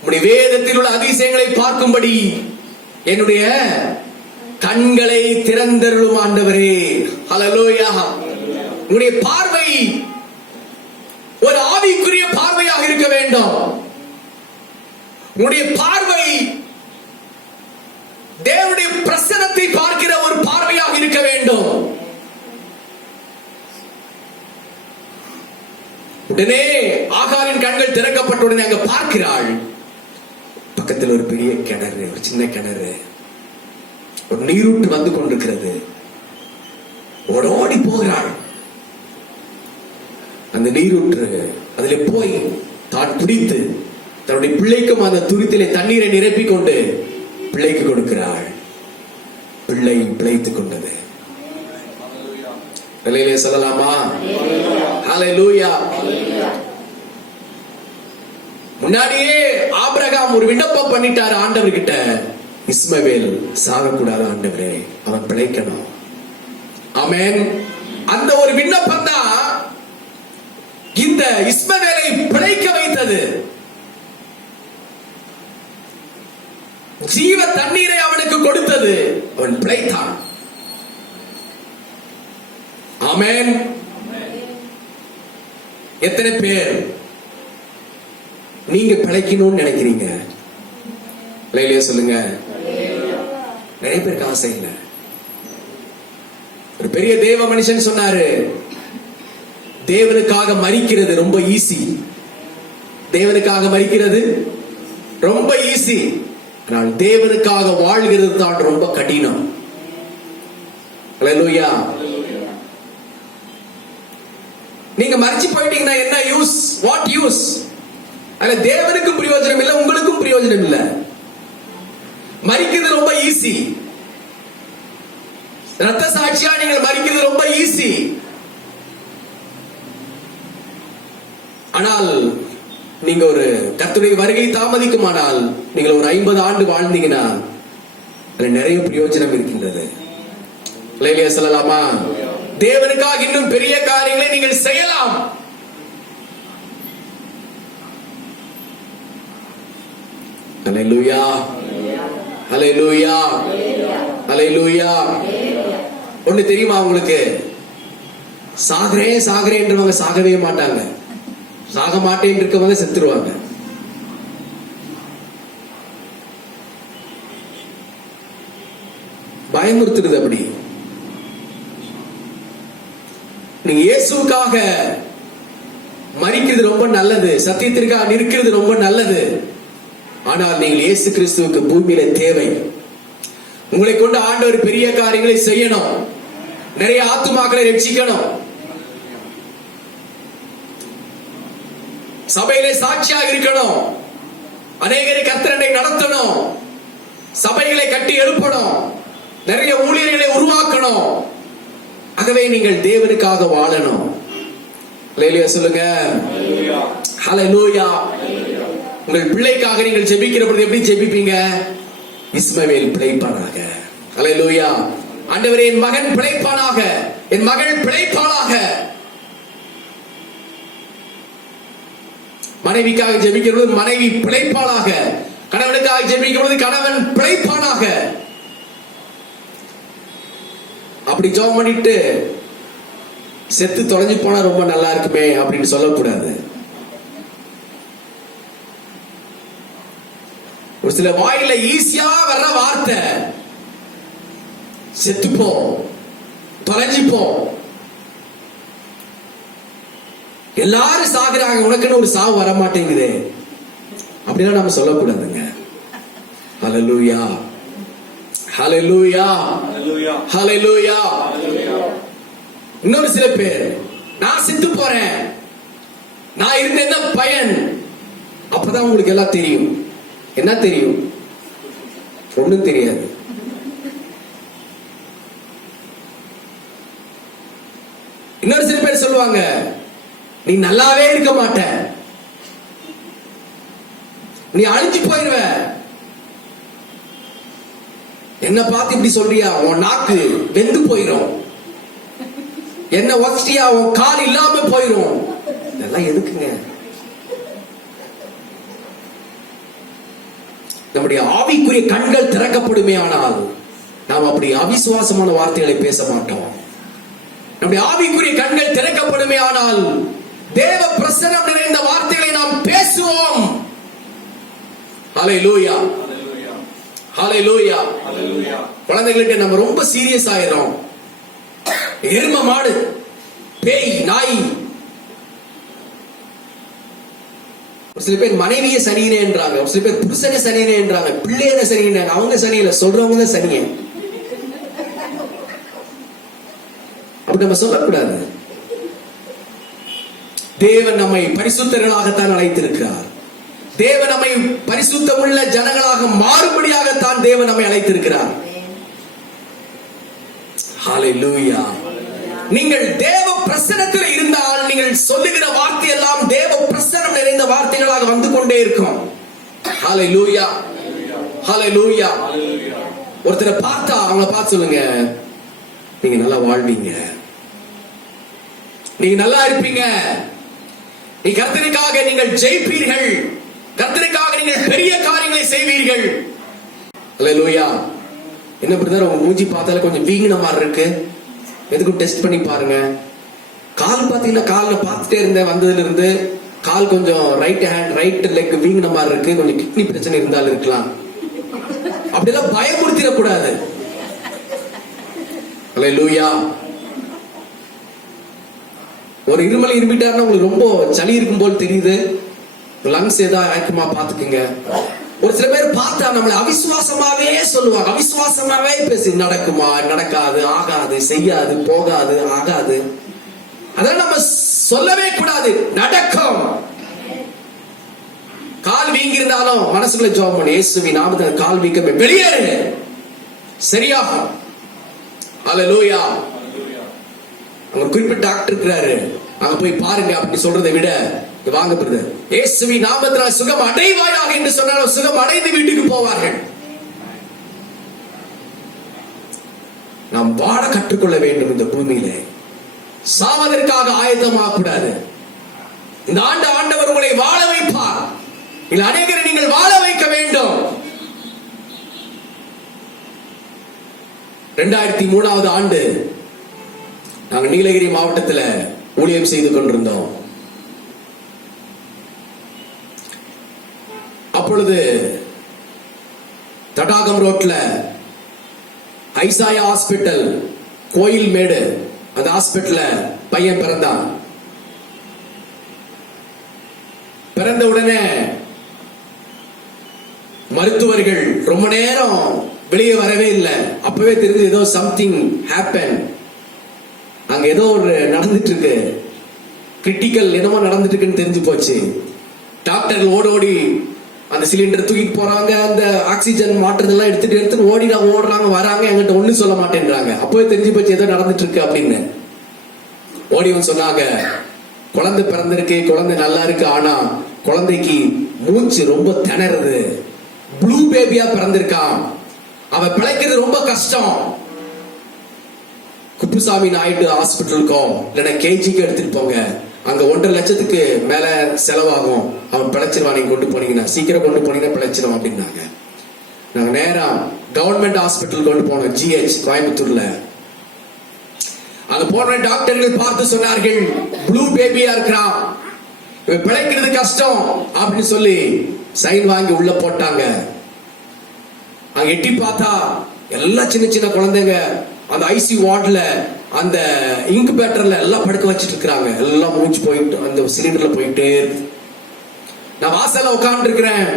உம்முடைய வேதத்தில் உள்ள அதிசயங்களை பார்க்கும்படி என்னுடைய கண்களை திறந்தருளும் ஆண்டவரே. ஹல்லேலூயா. உன்னுடைய பார்வை ஒரு ஆவிக்குரிய பார்வையாக இருக்க வேண்டும். உன்னுடைய பார்வை தேவனுடைய பிரசன்னத்தை பார்க்கிற ஒரு பார்வையாக இருக்க வேண்டும். உடனே ஆகாரின் கண்கள் திறக்கப்பட்ட உடனே அங்க பார்க்கிறாள், பக்கத்தில் ஒரு பெரிய கிணறு, ஒரு சின்ன கிணறு, ஒரு நீரூற்று வந்து கொண்டிருக்கிறது. ஓடோடி போகிறாள். அந்த நீரூற்று அதிலே போய் தான் குடித்து தன்னுடைய பிள்ளைக்கும் அந்த துருத்திலே தண்ணீரை நிரப்பிக் கொண்டு பிள்ளைக்கு கொடுக்கிறாள். பிள்ளை பிழைத்துக் கொண்டது. அல்லேலூயா சொல்லலாமா? ஹல்லேலூயா. முன்னாடியே ஆபிரகாம் ஒரு விண்ணப்பம் பண்ணிட்டார் ஆண்டவர்கிட்ட, இஸ்மவேல் சாகக்கூடாது ஆண்டவரே, அவன் பிழைக்கணும். ஆமென். அந்த ஒரு விண்ணப்பம் தான் இந்த இஸ்மவேலை பிழைக்க வைத்தது. ஜீவ தண்ணீரை அவனுக்கு கொடுத்தது, அவன் பிழைத்தான். ஆமென். எத்தனை பேர் நீங்க பிழைக்கணும்னு நினைக்கிறீங்க? அல்லேலூயா சொல்லுங்க. நிறைய பேருக்கு ஆசை இல்லை. ஒரு பெரிய தேவ மனுஷன் சொன்னாரு, தேவனுக்காக மரிக்கிறது ரொம்ப ஈஸி, தேவனுக்காக மரிக்கிறது ரொம்ப ஈஸி, ஆனால் தேவனுக்காக வாழ்கிறது தான் ரொம்ப கடினம். அல்லேலூயா. நீங்க மரிச்சு போயிட்டீங்கன்னா என்ன யூஸ்? What use? அதுல தேவனுக்கும் பிரயோஜனம் இல்லை, உங்களுக்கும் பிரயோஜனம் இல்லை. மரிக்கிறது ரொம்ப ஈஸி, ரத்த சாட்சியா நீங்கள் மரிக்கிறது ரொம்ப ஈஸி. ஆனால் நீங்க ஒரு கர்த்தருடைய வருகை தாமதிக்குமானால் நீங்கள் ஒரு 50 ஆண்டு வாழ்ந்தீங்கன்னா அதுல நிறைய பிரயோஜனம் இருக்கின்றது. அல்லேலூயா சொல்லலாமா? தேவனுக்காக இன்னும் பெரிய காரியங்களை நீங்கள் செய்யலாம். அல்லேலூயா, அல்லேலூயா, அல்லேலூயா. ஒண்ணு தெரியுமா உங்களுக்கு? சாகிறேன் சாகிறேன் என்றவங்க சாகவே மாட்டாங்க, சாக மாட்டேன் இருக்கவங்க செத்துருவாங்க. பயமுறுத்துறது அப்படி. நீங்க இயேசுக்காக மரிக்கிறது ரொம்ப நல்லது, சத்தியத்திற்காக நிற்கிறது ரொம்ப நல்லது. ஆனால் நீங்கள் இயேசு கிறிஸ்துவுக்கு பூமியில தேவை. உங்களை கொண்டு ஆண்டவர் பெரிய காரியங்களை செய்யணும். நிறைய ஆத்துமாக்களை ரட்சிக்கணும். சபையிலே சாட்சியாக இருக்கணும். அநேகரை கர்த்தரை நடத்தணும். சபைகளை கட்டி எழுப்பணும். நிறைய ஊழியர்களை உருவாக்கணும். ஆகவே நீங்கள் தேவனுக்காக வாழணும். அல்லேலூயா சொல்லுங்க. ஹல்லேலூயா. உங்கள் பிள்ளைக்காக நீங்கள் ஜெபிக்கிற பொழுது எப்படி ஜெபிப்பீங்க? இஸ்மவேல் பிழைப்பானாக. அல்லேலூயா. ஆண்டவரே, என் மகன் பிழைப்பானாக, என் மகள் பிழைப்பானாக. மனைவிக்காக ஜெபிக்கிற பொழுது மனைவி பிழைப்பானாக. கணவனுக்காக ஜெபிக்கிற பொழுது கணவன் பிழைப்பானாக. அப்படி ஜெபம் பண்ணிட்டு செத்து தொலைஞ்சு போனா ரொம்ப நல்லா இருக்குமே அப்படின்னு சொல்லக்கூடாது. ஒரு சில வாயில ஈஸியா வர்ற வார்த்தை செத்துப்போ, தொலைஞ்சுப்போ, எல்லாரும் சாகுறாங்க, உனக்குன்னு ஒரு சாவு வர மாட்டேங்குது அப்படின்னா நம்ம சொல்லக்கூடாதுங்க. ஹல்லேலூயா, ஹல்லேலூயா, ஹல்லேலூயா. இன்னொரு சில பேர், நான் செத்து போறேன், நான் இருந்த என்ன பயன்? அப்பதான் உங்களுக்கு எல்லாம் தெரியும். என்ன தெரியும்? ஒண்ணும் தெரியாது. இன்னொரு சில பேர் சொல்லுவாங்க, நீ நல்லாவே இருக்க மாட்ட, நீ அழிஞ்சு போயிருவ. என்ன பார்த்து இப்படி சொல்றியா? உன் நாக்கு வெந்து போயிரும். என்ன வச்சிட்டியா? உன் கால் இல்லாம போயிரும். இதெல்லாம் எதுக்குங்க? நம்முடைய ஆவிக்குரிய கண்கள் திறக்கப்படுமே ஆனால் நாம் அப்படி அவிசுவாசமான வார்த்தைகளை பேச மாட்டோம். நம்முடைய ஆவிக்குரிய கண்கள் திறக்கப்படுமே ஆனால் தேவ பிரசன்னம் நிறைந்த வார்த்தைகளை நாம் பேசுவோம். ஹல்லேலூயா, ஹல்லேலூயா. குழந்தைகளுக்கு நம்ம ரொம்ப சீரியஸ் ஆயிரோம். எரும மாடு, பேய், நாய். ஒரு சில பேர் மனைவிய சனியனே என்றாங்க, ஒரு சில பேர் புருஷனை சனியனே என்றாங்க, பிள்ளைய சனியனே. அவங்க சனியில, சொல்றவங்க தான் சனிய. அப்படி நம்ம சொல்லக்கூடாது. தேவன் நம்மை பரிசுத்தர்களாகத்தான் அழைத்திருக்கிறார். தேவன் நம்மை பரிசுத்தமுள்ள ஜனங்களாக மாறுபடியாகத்தான் தேவன் நம்மை அழைத்திருக்கிறார். ஹல்லேலூயா. நீங்கள் தேவ பிரசன்னத்தில் இருந்தால் நீங்கள் சொல்லுகிற வார்த்தை எல்லாம் தேவ பிரசன்னம் நிறைந்த வார்த்தைகளாக வந்து கொண்டே இருக்கும். ஹல்லேலூயா, ஹல்லேலூயா. ஒருத்தரை பார்த்தா அவங்கள பார்த்து சொல்லுங்க, நீங்க நல்லா வாழ்வீங்க, நீங்க நல்லா இருப்பீங்க, நீ கர்த்தருக்காக நீங்கள் ஜெயிப்பீர்கள், கர்த்தருக்காக நீங்கள் பெரிய காரியங்களை செய்வீர்கள். ஹல்லேலூயா. என்ன பிரதர், உங்க மூஞ்சி பார்த்தால கொஞ்சம் வீங்கின மாதிரி இருக்கு, எதுக்கும் டெஸ்ட் பண்ணி பாருங்க. கால் பாத்தீங்கன்னா, கால்ல பார்த்துட்டே இருந்தேன் வந்ததுல இருந்து கால் கொஞ்சம் ரைட் லெக் வீங்கின மாதிரி இருக்கு, கொஞ்சம் கிட்னி பிரச்சனை இருந்தாலும் இருக்கலாம். அப்படியெல்லாம் பயமுறுத்திடக்கூடாது. ஹல்லேலூயா. ஒரு இருமலை இருமிட்டாருன்னா உங்களுக்கு ரொம்ப சளி இருக்கும் போல் தெரியுது, லங்ஸ் ஏதாவது ஆக்குமா பாத்துக்குங்க. ஒரு சில பேர் பார்த்தா நம்மளை அவிசுவாசமாவே சொல்லுவாங்க, அவிசுவாசமாவே பேசி, நடக்குமா, நடக்காது, ஆகாது, செய்யாது, போகாது, ஆகாது. அதெல்லாம் நம்ம சொல்லவே கூடாது. நடக்கும். கால் வீங்கி இருந்தாலும் மனசுக்குள்ள ஜெபம் பண்ணி, இயேசுவின் நாமத்தில் கால் வீக்கமே வெளியேறு, சரியாகும். ஹல்லேலூயா. அங்க குறிப்பிட்ட டாக்டர் இருக்கிறாரு, அங்க போய் பாருங்க அப்படி சொல்றதை விட, வாங்க பிரதர், இயேசுவின் நாமத்தில் சுகம் அடைவாயாக என்று சொன்னாலும் சுகம் அடைந்து வீட்டுக்கு போவார்கள். நாம் வாழ கற்றுக்கொள்ள வேண்டும். இந்த பூமியிலே சாவதற்காக ஆயத்தமாக கூடாது. இந்த ஆண்டு ஆண்டவர் உங்களை வாழ வைப்பார். இல்லை, அநேகரை நீங்கள் வாழ வைக்க வேண்டும். 2003 ஆண்டு நாங்கள் நீலகிரி மாவட்டத்தில் ஊழியம் செய்து கொண்டிருந்தோம். அப்பொழுது தடாகம் ரோட்ல ஐசாயா ஹாஸ்பிட்டல், கோயில் மேடு, அந்த ஹாஸ்பிட்டல்ல பையன் பிறந்தான். பிறந்த உடனே மருத்துவர்கள் ரொம்ப நேரம் வெளியே வரவே இல்லை. அப்பவே தெரிஞ்சு ஏதோ சம்திங் ஹேப்பன், அங்க ஏதோ ஒரு நடந்துட்டு இருக்கு, கிரிட்டிக்கல் என்னமோ நடந்துட்டு இருக்குன்னு தெரிஞ்சு போச்சு. டாக்டர்கள் ஓடி அந்த சிலிண்டர் தூக்கிட்டு போறாங்க, அந்த ஆக்சிஜன் மாற்றதெல்லாம் எடுத்துட்டு ஓடுறாங்க வராங்க, என்கிட்ட ஒண்ணும் சொல்ல மாட்டேன்றாங்க. அப்பவே தெரிஞ்சு போச்சு ஏதோ நடந்துட்டு இருக்கு அப்படின்னு. ஓடிவன் சொன்னாங்க, குழந்தை பிறந்திருக்கு, குழந்தை நல்லா இருக்கு, ஆனா குழந்தைக்கு மூச்சு ரொம்ப திணறுது, ப்ளூ பேபியா பிறந்திருக்கான், அவ பிழைக்கிறது ரொம்ப கஷ்டம். குப்புசாமி நாயுடு ஹாஸ்பிட்டலுக்கோ இல்லைன்னா கேஜிக்கு எடுத்துட்டு போங்க, அங்க 1.5 லட்சத்துக்கு மேல செலவாகும், அவன் பிழைச்சிருவான், நீங்க கொண்டு போனீங்கன்னா சீக்கிரம் கொண்டு போனீங்கன்னா பிழைச்சிரும் அப்படின்னாங்க. நாங்க நேரா கவர்மெண்ட் ஹாஸ்பிட்டல் கொண்டு போனோம், ஜிஹெச் கோயம்புத்தூர்ல. அங்க போன டாக்டர்கள் பார்த்து சொன்னார்கள், ப்ளூ பேபியா இருக்கிறான், இவன் பிழைக்கிறது கஷ்டம் அப்படின்னு சொல்லி சைன் வாங்கி உள்ள போட்டாங்க. அங்க எட்டி பார்த்தா எல்லாம் சின்ன சின்ன குழந்தைங்க அந்த ஐசி வார்டுல அந்த இன்குபேட்டர்ல எல்லாம் படுக்க வச்சிட்டு இருக்காங்க. எல்லாம் மூச்சு போயிட்டு அந்த சிலிண்டர்ல போயிட்டே இருக்கு. நான் வாசல்ல உட்கார்ந்து இருக்கிறேன்,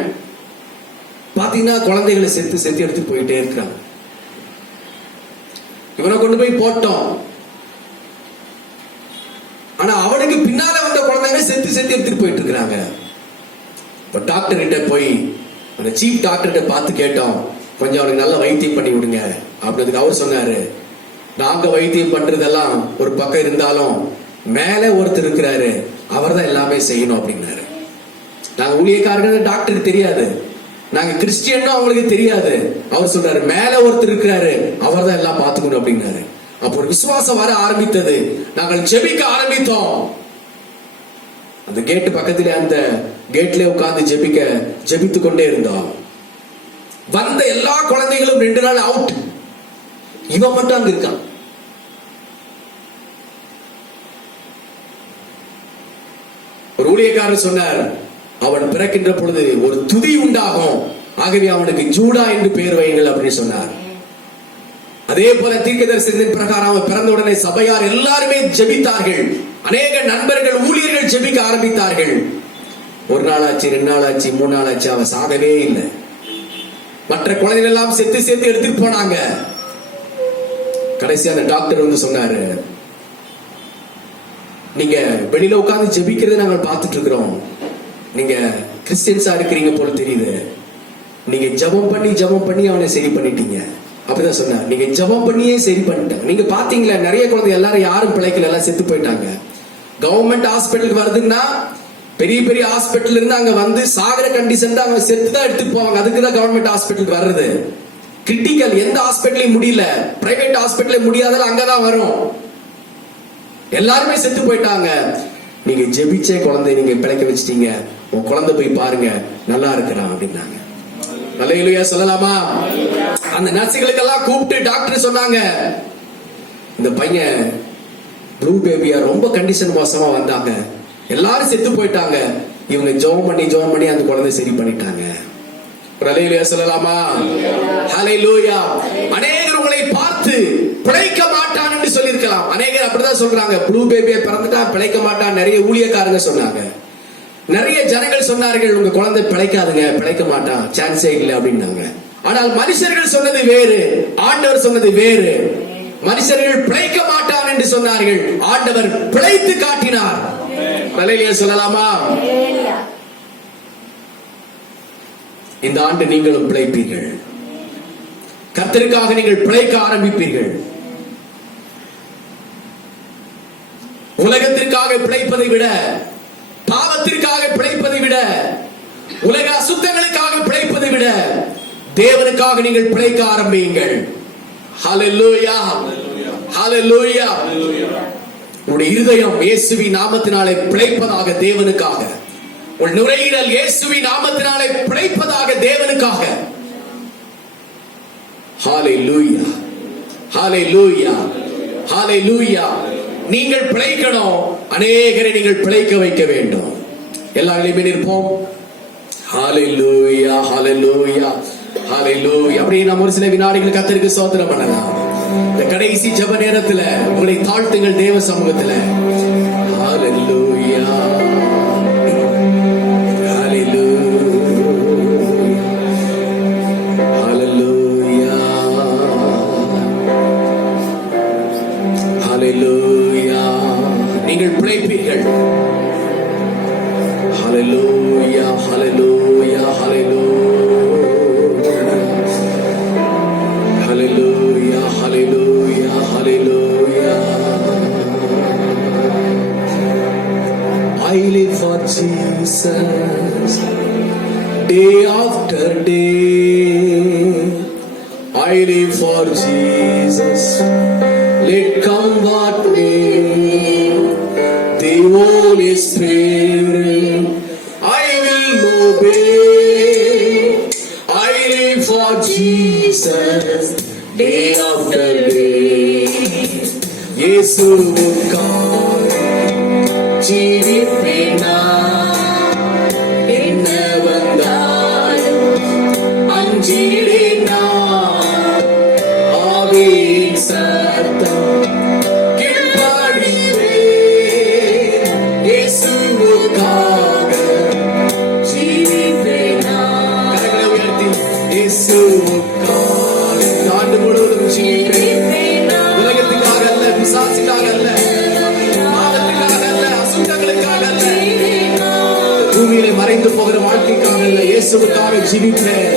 பாத்தீங்கன்னா குழந்தைகளை செத்து எடுத்து போயிட்டே இருக்கிறாங்க. இவனை கொண்டு போய் போட்டோம், ஆனா அவனுக்கு பின்னால வந்த குழந்தைங்க செத்து எடுத்துட்டு போயிட்டு இருக்காங்க. இப்ப டாக்டர் கிட்ட போய் அந்த சீஃப் டாக்டர் கிட்ட பார்த்து கேட்டோம், கொஞ்சம் அவனுக்கு நல்ல வைத்தியம் பண்ணி விடுங்க அப்படின்றதுக்கு அவர் சொன்னாரு, நாங்க வைத்தியம் பண்றதெல்லாம் ஒரு பக்கம் இருந்தாலும் மேல ஒருத்தர் இருக்கிறாரு, அவர் தான் எல்லாமே செய்யணும் அப்படின்னாரு. நாங்க ஊழியக்காரர்கள் டாக்டருக்கு தெரியாது, நாங்க கிறிஸ்டியன் அவங்களுக்கு தெரியாது. அவர் சொல்றாரு, மேல ஒருத்தர் இருக்கிறாரு, அவர் தான் எல்லாம் பார்த்துக்கணும் அப்படின்னாரு. அப்போ ஒரு விசுவாசம் வர ஆரம்பித்தது, நாங்கள் ஜெபிக்க ஆரம்பித்தோம். அந்த கேட்டு பக்கத்திலே அந்த கேட்ல உட்கார்ந்து ஜெபித்து கொண்டே இருந்தோம். வந்த எல்லா குழந்தைகளும் 2 நாள் அவுட், இவன் மட்டும் அங்க இருக்கான். ஒரு ஊழியக்காரர் சொன்னார், அவன் பிறக்கின்ற பொழுது ஒரு துதி உண்டாகும், ஆகவே அவனுக்கு ஜூடா என்று பெயர் வையுங்கள் அப்படின்னு சொன்னார். அதே போல தீர்க்கதரிசனத்தின் பிரகாரம் அவன் பிறந்த உடனே சபையார் எல்லாருமே ஜெபித்தார்கள். அநேக நண்பர்கள் ஊழியர்கள் ஜெபிக்க ஆரம்பித்தார்கள். 1 நாள் ஆச்சு, 2 நாள் ஆச்சு, 3 நாள் ஆச்சு, அவன் சாகவே இல்லை. மற்ற குழந்தைகள் எல்லாம் சேர்த்து எடுத்துட்டு போனாங்க. கடைசி அந்த டாக்டர் வந்து சொன்னாரு, நீங்க வெளியில உட்கார்ந்து ஜெபிக்கிறத நாங்கள் பார்த்துட்டு இருக்கிறோம், நீங்க கிறிஸ்டியன்ஸா இருக்கிறீங்க போல தெரியுது, நீங்க ஜெபம் பண்ணி அவனை சரி பண்ணிட்டீங்க அப்படிதான் சொன்னார். நீங்க ஜெபம் பண்ணியே சரி பண்ணிட்டாங்க. நீங்க பாத்தீங்களா, நிறைய குழந்தை எல்லாரும் யாரும் பிழைக்கல, எல்லாம் செத்து போயிட்டாங்க. கவர்மெண்ட் ஹாஸ்பிட்டலுக்கு வருதுன்னா பெரிய பெரிய ஹாஸ்பிட்டல் இருந்து அங்க வந்து சாகர கண்டிஷன் தான், அவங்க செத்து தான் எடுத்துட்டு போவாங்க. அதுக்குதான் கவர்மெண்ட் ஹாஸ்பிட்டலுக்கு வர்றது. கிரிட்டிக்கல் எந்த ஹாஸ்பிட்டலையும் முடியல, பிரைவேட் ஹாஸ்பிட்டலே முடியாத அங்கதான் வரும். எல்லாருமே செத்து போயிட்டாங்க. நீங்க ஜெபிச்சே குழந்தை நீங்க பிழைக்க வச்சிட்டீங்க, உன் குழந்தை போய் பாருங்க நல்லா இருக்கிறான் அப்படின்னாங்க. அல்லேலூயா சொல்லலாமா? அந்த நர்சுகளுக்கெல்லாம் கூப்பிட்டு டாக்டர் சொன்னாங்க, இந்த பையன் ப்ளூ பேபியா ரொம்ப கண்டிஷன் மோசமா வந்தாங்க, எல்லாரும் செத்து போயிட்டாங்க, இவங்க ஜெபம் பண்ணி அந்த குழந்தை சரி பண்ணிட்டாங்க. அல்லேலூயா சொல்லலாமா? ஹல்லேலூயா. அநேகர் உங்களை பார்த்து பிழைக்க மாட்டான் என்று சொல்லியிருக்கலாம். அநேகர் அப்படிதான் சொல்றாங்க, ப்ளூ பேபியா பிறந்துட்டா பிழைக்க மாட்டான். நிறைய ஊழியக்காரங்க சொன்னாங்க, நிறைய ஜனங்கள் சொன்னார்கள், உங்க குழந்தை பிழைக்காதுங்க, பிழைக்க மாட்டான், சான்ஸே இல்லை அப்படின்னாங்க. ஆனால் மனுஷர்கள் சொன்னது வேறு, ஆண்டவர் சொன்னது வேறு. மனுஷர்கள் பிழைக்க மாட்டான் என்று சொன்னார்கள், ஆண்டவர் பிழைத்து காட்டினார். அல்லேலூயா சொல்லலாமா? இந்த ஆண்டு நீங்களும் பிழைப்பீர்கள். கர்த்தருக்காக நீங்கள் பிழைக்க ஆரம்பிப்பீர்கள். உலகத்திற்காக பிழைப்பதை விட, பாவத்திற்காக பிழைப்பதை விட, உலக அசுத்தங்களுக்காக பிழைப்பதை விட தேவனுக்காக நீங்கள் பிழைக்க ஆரம்பியுங்கள். ஹல்லேலூயா, ஹல்லேலூயா. உங்களுடைய இருதயம் இயேசுவின் நாமத்தினாலே பிழைப்பதாக தேவனுக்காக, உங்கள் நுரையீரல் இயேசுவின் நாமத்தினாலே பிழைப்பதாக தேவனுக்காக. ஹல்லேலூயா, ஹல்லேலூயா, ஹல்லேலூயா. நீங்கள் பிழைக்கணும், அநேகரை நீங்கள் பிழைக்க வைக்க வேண்டும். எல்லாரும் நிற்போம். ஹல்லேலூயா, ஹல்லேலூயா, ஹல்லேலூயா. அப்படியே நாம் ஒரு சில வினாடிகள் கர்த்தருக்கு ஸ்தோத்திரம் பண்ணலாம். இந்த கடைசி ஜெப நேரத்துல உங்களை தாழ்த்துங்கள் தேவ சமூகத்துல. ஹல்லேலூயா, ஹல்லேலூயா, ஹல்லேலூயா. Hallelujah, hallelujah, hallelujah. Hallelujah, hallelujah, hallelujah. I live for Jesus day after day. I live for Jesus, let come what may. The Holy Spirit I will obey. I live for Jesus day after day. இயேசுவுக்காக ஜீவிப்பேன் நான். என்ன வந்தாலும் அஞ்சிடேன் நான். ஆவியின் சத்தம் கீழ்ப்படிவேன். இயேசுவுக்காக ஜீவிப்பேன் நான். கரங்களை உயர்த்தி இயேசுவுக்காக இந்த ஆண்டு முழுவதும் ஜீவிப்பேன். உலகத்துக்காக அல்ல, பிசாசுக்காக அல்ல, பாவத்துக்காக அல்ல, அசுத்தங்களுக்காக அல்ல, பூமியிலே மறைந்து போகிற வாழ்க்கைக்காக அல்ல, இயேசுவுக்காக ஜீவிப்பேன்.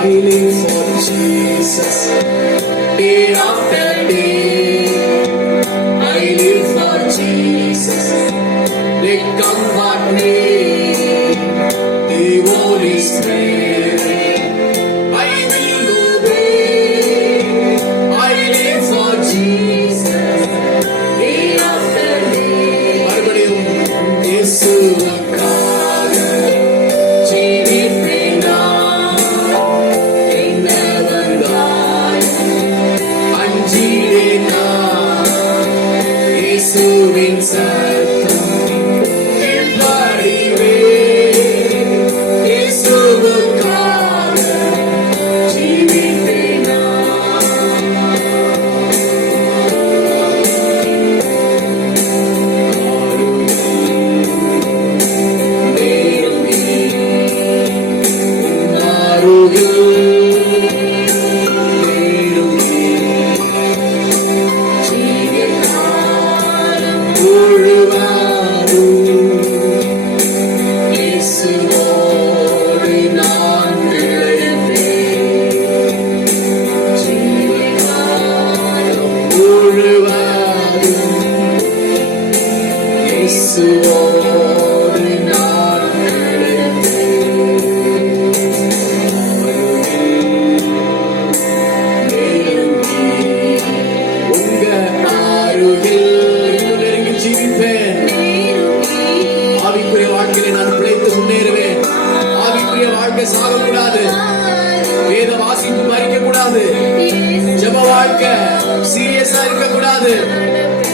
I live for Jesus day after day. I live for Jesus. Let come what may. The Holy Spirit I will obey. I live for Jesus day after day. மறுபடியும் இயேசுவுக்காக ஜீவிப்பேன் நான். என்ன வந்தாலும் அஞ்சிடேன் நான். இயேசுவின் சத்தம் கீழ்ப்படிவேன். இயேசுவுக்காக ஜீவிப்பேன் சாகக்கூடாது, வேத வாசிப்பு மறிக்க கூடாது, ஜெப வாழ்க்கை சீரியஸா இருக்க கூடாது,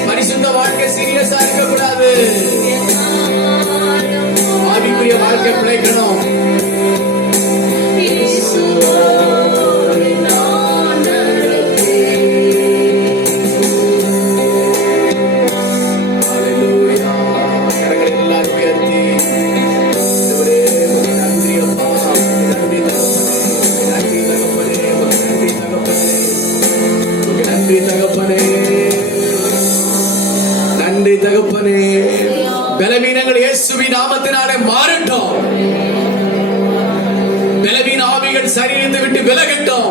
பரிசுத்த வாழ்க்கை சீரியஸா இருக்க கூடாது. ஆவிக்குரிய வாழ்க்கை பிழைக்கணும். நன்றி தகப்பனே, பலவீனங்கள் இயேசுவின் நாமத்தினாலே மாறட்டும். பலவீன ஆவிகள் சரீரத்தை விட்டு விலகட்டும்.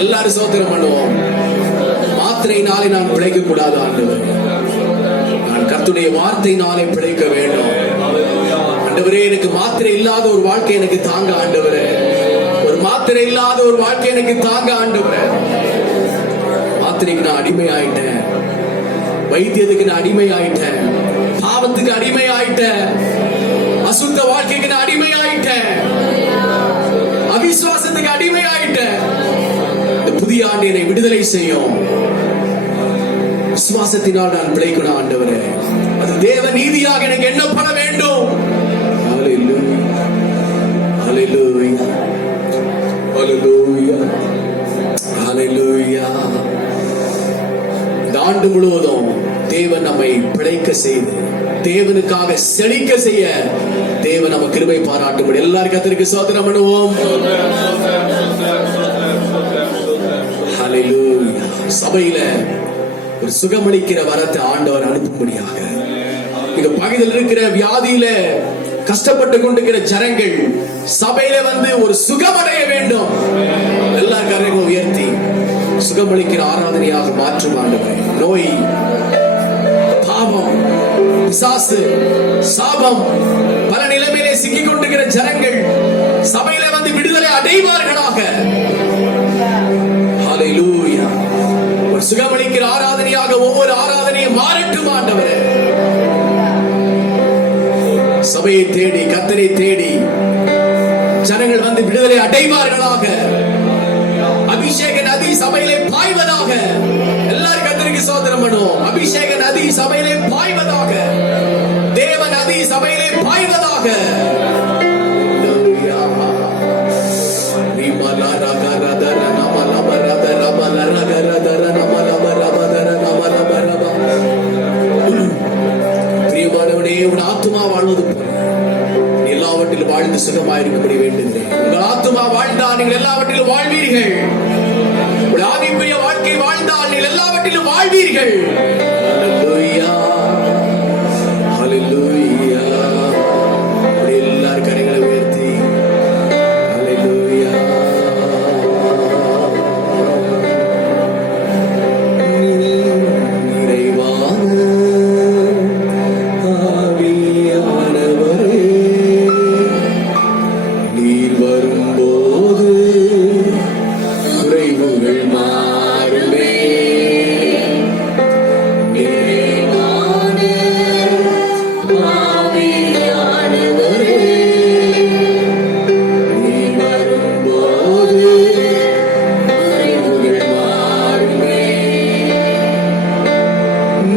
எல்லாரும் சோத்திரம் பண்ணுவோம். மாத்திரையினாலே நான் பிழைக்க கூடாது ஆண்டவர். நான் கர்த்தருடைய வார்த்தையினாலே பிழைக்க வேண்டும். ஆண்டவரே, எனக்கு மாத்திரை இல்லாத ஒரு வாழ்க்கை எனக்கு தாங்க ஆண்டவரே. ஒரு மாத்திரை இல்லாத ஒரு வாழ்க்கை எனக்கு தாங்க ஆண்டவரே. மாத்திரைக்கு நான் அடிமை ஆயிட்டேன், வைத்தியத்துக்கு நான் அடிமை ஆயிட்டேன், பாவத்துக்கு அடிமை ஆயிட்டேன், அசுத்த வாழ்க்கைக்கு நான் அடிமை ஆயிட்டேன், அவிசுவாசத்துக்கு அடிமை ஆயிட்டேன். இந்த புதிய ஆண்டு என்னை விடுதலை செய்யும். விசுவாசத்தினால் நான் பிழைக்கணும் ஆண்டவரே. அது தேவ நீதியாக எனக்கு எண்ணப்பட வேண்டும். ஹல்லேலூயா, ஹல்லேலூயா, ஹல்லேலூயா. இந்த ஆண்டு முழுவதும் தேவன் நம்மை பிழைக்க செய்து தேவனுக்காக செழிக்க செய்ய தேவன் நம்ம கிருபை பாராட்டும்படி எல்லாரும் கர்த்தருக்கு ஸ்தோத்திரம் பண்ணுவோம். ஹalleluya. சபையில ஒரு சுகமளிக்கிற வரத்தை ஆண்டவர் அனுப்பும்படியாக இந்த பகுதியில் இருக்கிற வியாதியில கஷ்டப்பட்டு கொண்டிருக்கிற ஜனங்கள் சபையில வந்து ஒரு சுகமடைய வேண்டும். எல்லா கரங்களும் உயர்த்தி சுகமளிக்கிற ஆராதனையாக மாற்றும் ஆண்டவரே. நோய், பாவம், பிசாசு, சாபம் பல நிலைமையிலே சிக்கிக் கொண்டிருக்கிற ஜனங்கள் சபையில வந்து விடுதலை அடைவார்களாக. ஹalleluya. ஒரு சுகமளிக்கிற ஆராதனையாக ஒவ்வொரு ஆராதனையும் மாறட்டும் ஆண்டவரே. சபையை தேடி கர்த்தரை தேடி ஜனங்கள் வந்து விடுதலை அடைவார்களாக. அபிஷேக நதி சபையிலே பாய்வதாக. எல்லாரும் கர்த்தருக்கு ஸ்தோத்திரம் பண்ணுவோம். அபிஷேக நதி சபையிலே பாய்வதாக. தேவ நதி சபையிலே பாய்வதாக. பிரியமானவனே, உன் ஆத்துமா வாழ்வது போல எல்லாவற்றிலும் வாழ்ந்து சுகமாயிருக்கும்படி வேண்டுகிறேன். உங்கள் ஆத்துமா வாழ்ந்தால் நீங்கள் எல்லாவற்றிலும் வாழ்வீர்கள். உங்கள் ஆவிக்குரிய வாழ்க்கை வாழ்ந்தால் நீங்கள் எல்லாவற்றிலும் வாழ்வீர்கள். ஹalleluya, ஹalleluya. எல்லாரும் கரங்களை உயர்த்தி ஹalleluya. நிறைவான ஆவியானவரே, நீர் வரும்போது குறைவுகள் மாறுமே. நிறைவான ஆவியானவரே, நீர் வரும்போது குறைவுகள் மாறுமே.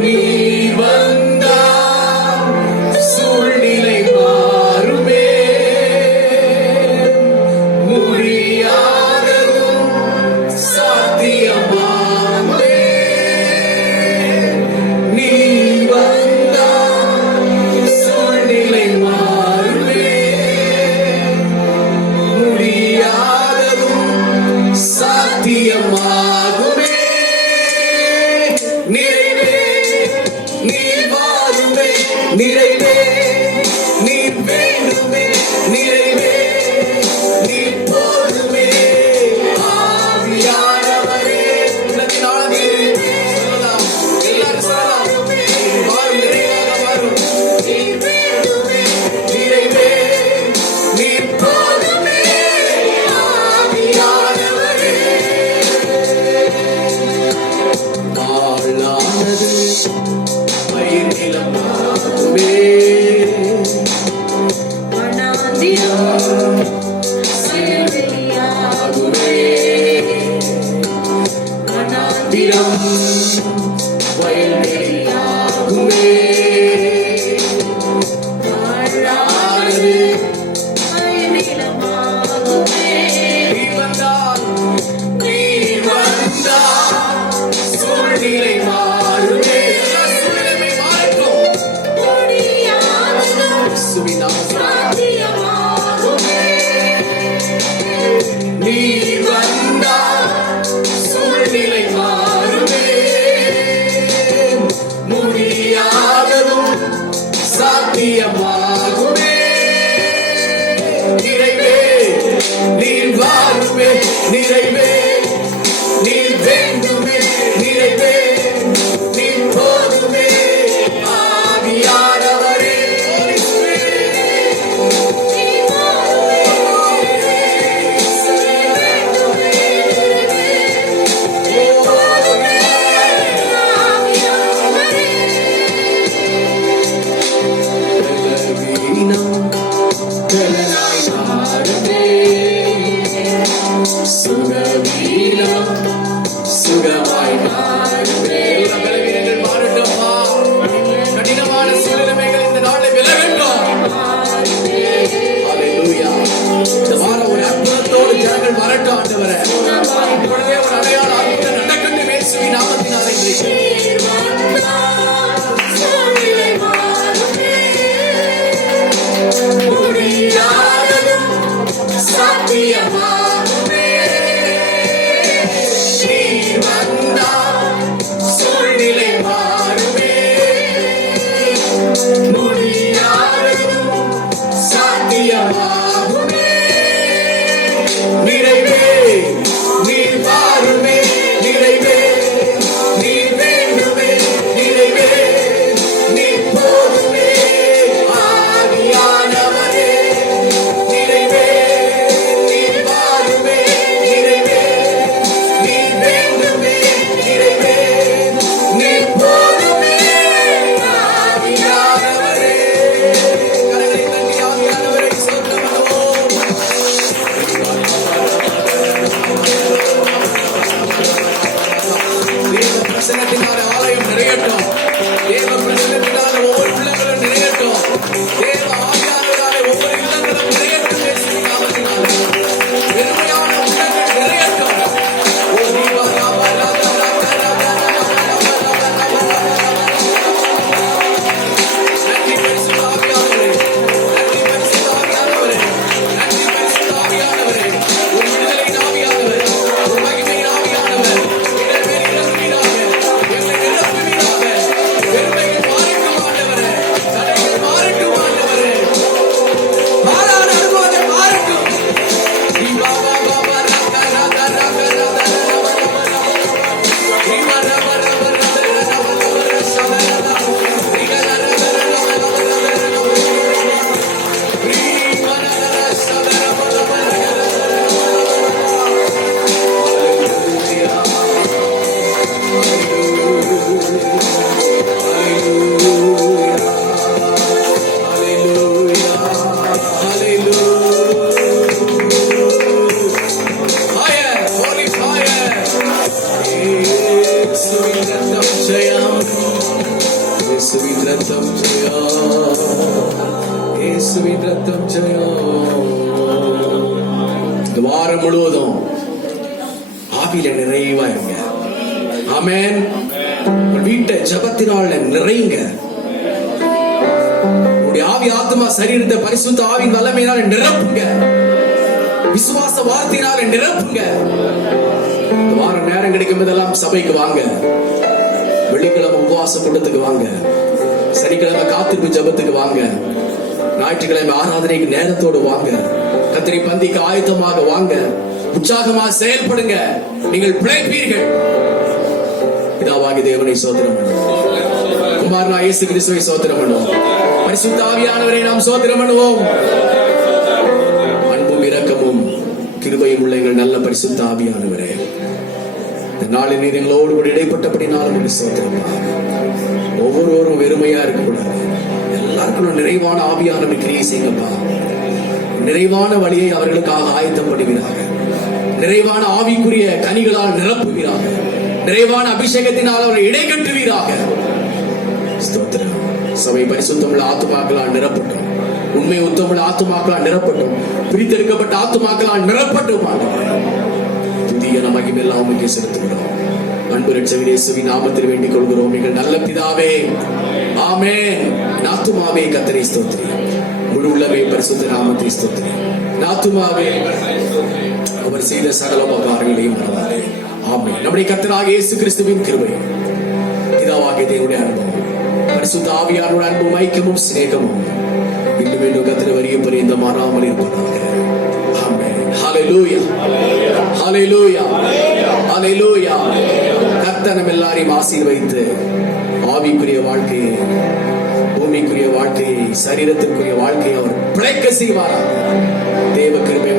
நீர் வந்தால் சூழ்நிலை மாறுமே. முடியாததும் சாத்தியமாமே. நீர் வந்தால் சூழ்நிலை மாறுமே. முடியாததும் சாத்தியமாகுமே. நிறைவே நீர் வாருமே. நிறைவே நீர் வேண்டுமே. நிறைவே நீர் போதுமே. ஆவியானவரே, உள்ளத்தின் ஆழத்தில் சொல்லலாம். எல்லாரும் சொல்லலாம். வாரும், நிறைவாக வாரும். நீர் வேண்டுமே. நிறைவே நீர் போதுமே. ஆவியானவரே, நாளானது பயிர் நிலமாகுமே. வனாந்திரம் சிலுவையாகுமே. வனாந்திரம் வயல்வெளியாகுமே. வாழானது பயனிலமாகுமே. நீர் வந்தால் சூழ்நிலை மாறுமே. எல்லா சூழ்நிலையுமே மாறட்டும். முடியாததும் இயேசுவின் நாமத்தில் சாத்தியமாகுமே. நீர் வந்தால் சூழ்நிலை மாறுமே. முடியாததும் சாத்தியமாகுமே. நிறைவே நீர் வாருமே. நிறைவே நீர் வேண்டுமே. நிறைவே நீர் போதுமே. ஆவியானவரே, Holy Spirit. பலவீனம் பலனாய் மாறுமே. சுகவீனம் சுகமாய் மாறுமே. எல்லா பலவீனங்கள் மாறட்டும்ப்பா. கடினமான சூழ்நிலைகள் இந்த நாளில் விலகட்டும். ஹalleluya. இந்த வாரம் ஒரு அற்புதத்தோடு ஜனங்கள் வரட்டும் ஆண்டவரே. இப்பொழுதே ஒரு அடையாள அற்புதம் நடக்கட்டும் இயேசுவின் நாமத்தினாலே இன்றைக்கு. முடியாததும் சாத்தியமாகுமே. நீர் ரத்தம் ஜெயம், இயேசுவின் ரத்தம் ஜெயம். இந்த வாரம் முழுவதும் ஆவியில நிறைவா இருங்க. ஆமென். வீட்டை ஜபத்தினால நிறைங்க. உங்களுடைய ஆவி ஆத்மா சரீரத்தை பரிசுத்த ஆவியின் வல்லமையினால நிரப்புங்க. விசுவாச வார்த்தையினால நிரப்புங்க. இந்த வாரம் நேரம் கிடைக்கும் போதெல்லாம் சபைக்கு வாங்க. வெள்ளிக்கிழமை உபவாச கூட்டத்துக்கு வாங்க. சனிக்கிழமை காத்திருப்பு ஜபத்துக்கு வாங்க. ஞாயிற்றுக்கிழமை ஆராதனைக்கு நேரத்தோடு வாங்க. கத்திரி பந்திக்கு ஆயத்தமாக வாங்க. உற்சாகமாக செயல்படுங்க. நீங்கள் பிழைப்பீர்கள். பிதாவாகி தேவனை சோதனம் பண்ணுவோம். குமாரனா இயேசு கிறிஸ்துவை சோதனம் பண்ணுவோம். பரிசுத்த ஆவியானவரை நாம் சோதனம் பண்ணுவோம். அன்பும் இரக்கமும் கிருபையும் உள்ள எங்கள் நல்ல பரிசுத்த ஆவியானவரே, இந்த நாளில் நீர் எங்களோடு கூட இடைப்பட்டபடினாலும் ஒரு சோதனம். ஒவ்வொருவரும் வெறுமையா இருக்கக்கூடாது. எல்லாருக்கும் நிறைவான ஆவியானவரை கிரியை செய்யுங்கப்பா. நிறைவான வழியை அவர்களுக்காக ஆயத்தம் பண்ணுகிறார்கள். நிறைவான ஆவிக்குரிய கனிகளால் நிரப்புகிறார்கள். நிறைவான அபிஷேகத்தினால் அவரை இடை கட்டுவீராக. ஸ்தோத்திரம். சபை பரிசுத்தமுள்ள ஆத்துமாக்களால் நிரப்பட்டும். உண்மை உத்தமுள்ள ஆத்துமாக்களால் நிரப்பட்டும். பிரித்தெடுக்கப்பட்ட ஆத்துமாக்களால் நிரப்பட்டும். புதிய நமக்கு எல்லாம் உமக்கே செலுத்துகிறோம். அன்பு இரட்சகர் இயேசுவின் நாமத்தில் வேண்டிக் கொள்கிறோம் எங்கள் நல்ல பிதாவே. ஆமென். ஆத்துமாவே கர்த்தரை ஸ்தோத்திரி. முழு உள்ளமே பரிசுத்த நாமத்தை ஸ்தோத்திரி. ஆத்துமாவே அவர் செய்த சகல உபகாரங்களையும் மறவாதே. ஆமென். நம்முடைய கர்த்தராகிய இயேசு கிறிஸ்துவின் கிருபையும் பிதாவாகிய தேவனுடைய அன்பும் பரிசுத்த ஆவியானவருடைய அன்பும் ஐக்கியமும் சிநேகமும் இன்னும் மீண்டும் கர்த்தர் வரிய பரியந்த மாறாமல் இருப்பதாக. ஆமென். ஹல்லேலூயா, ஹல்லேலூயா, ஹல்லேலூயா. கர்த்தர் நம்ம எல்லாரையும் ஆசீர்வதித்து ஆவிக்குரிய வாழ்க்கையை, பூமிக்குரிய வாழ்க்கையை, சரீரத்திற்குரிய வாழ்க்கையை அவர் பிழைக்க செய்வாராக. தேவ கிருபை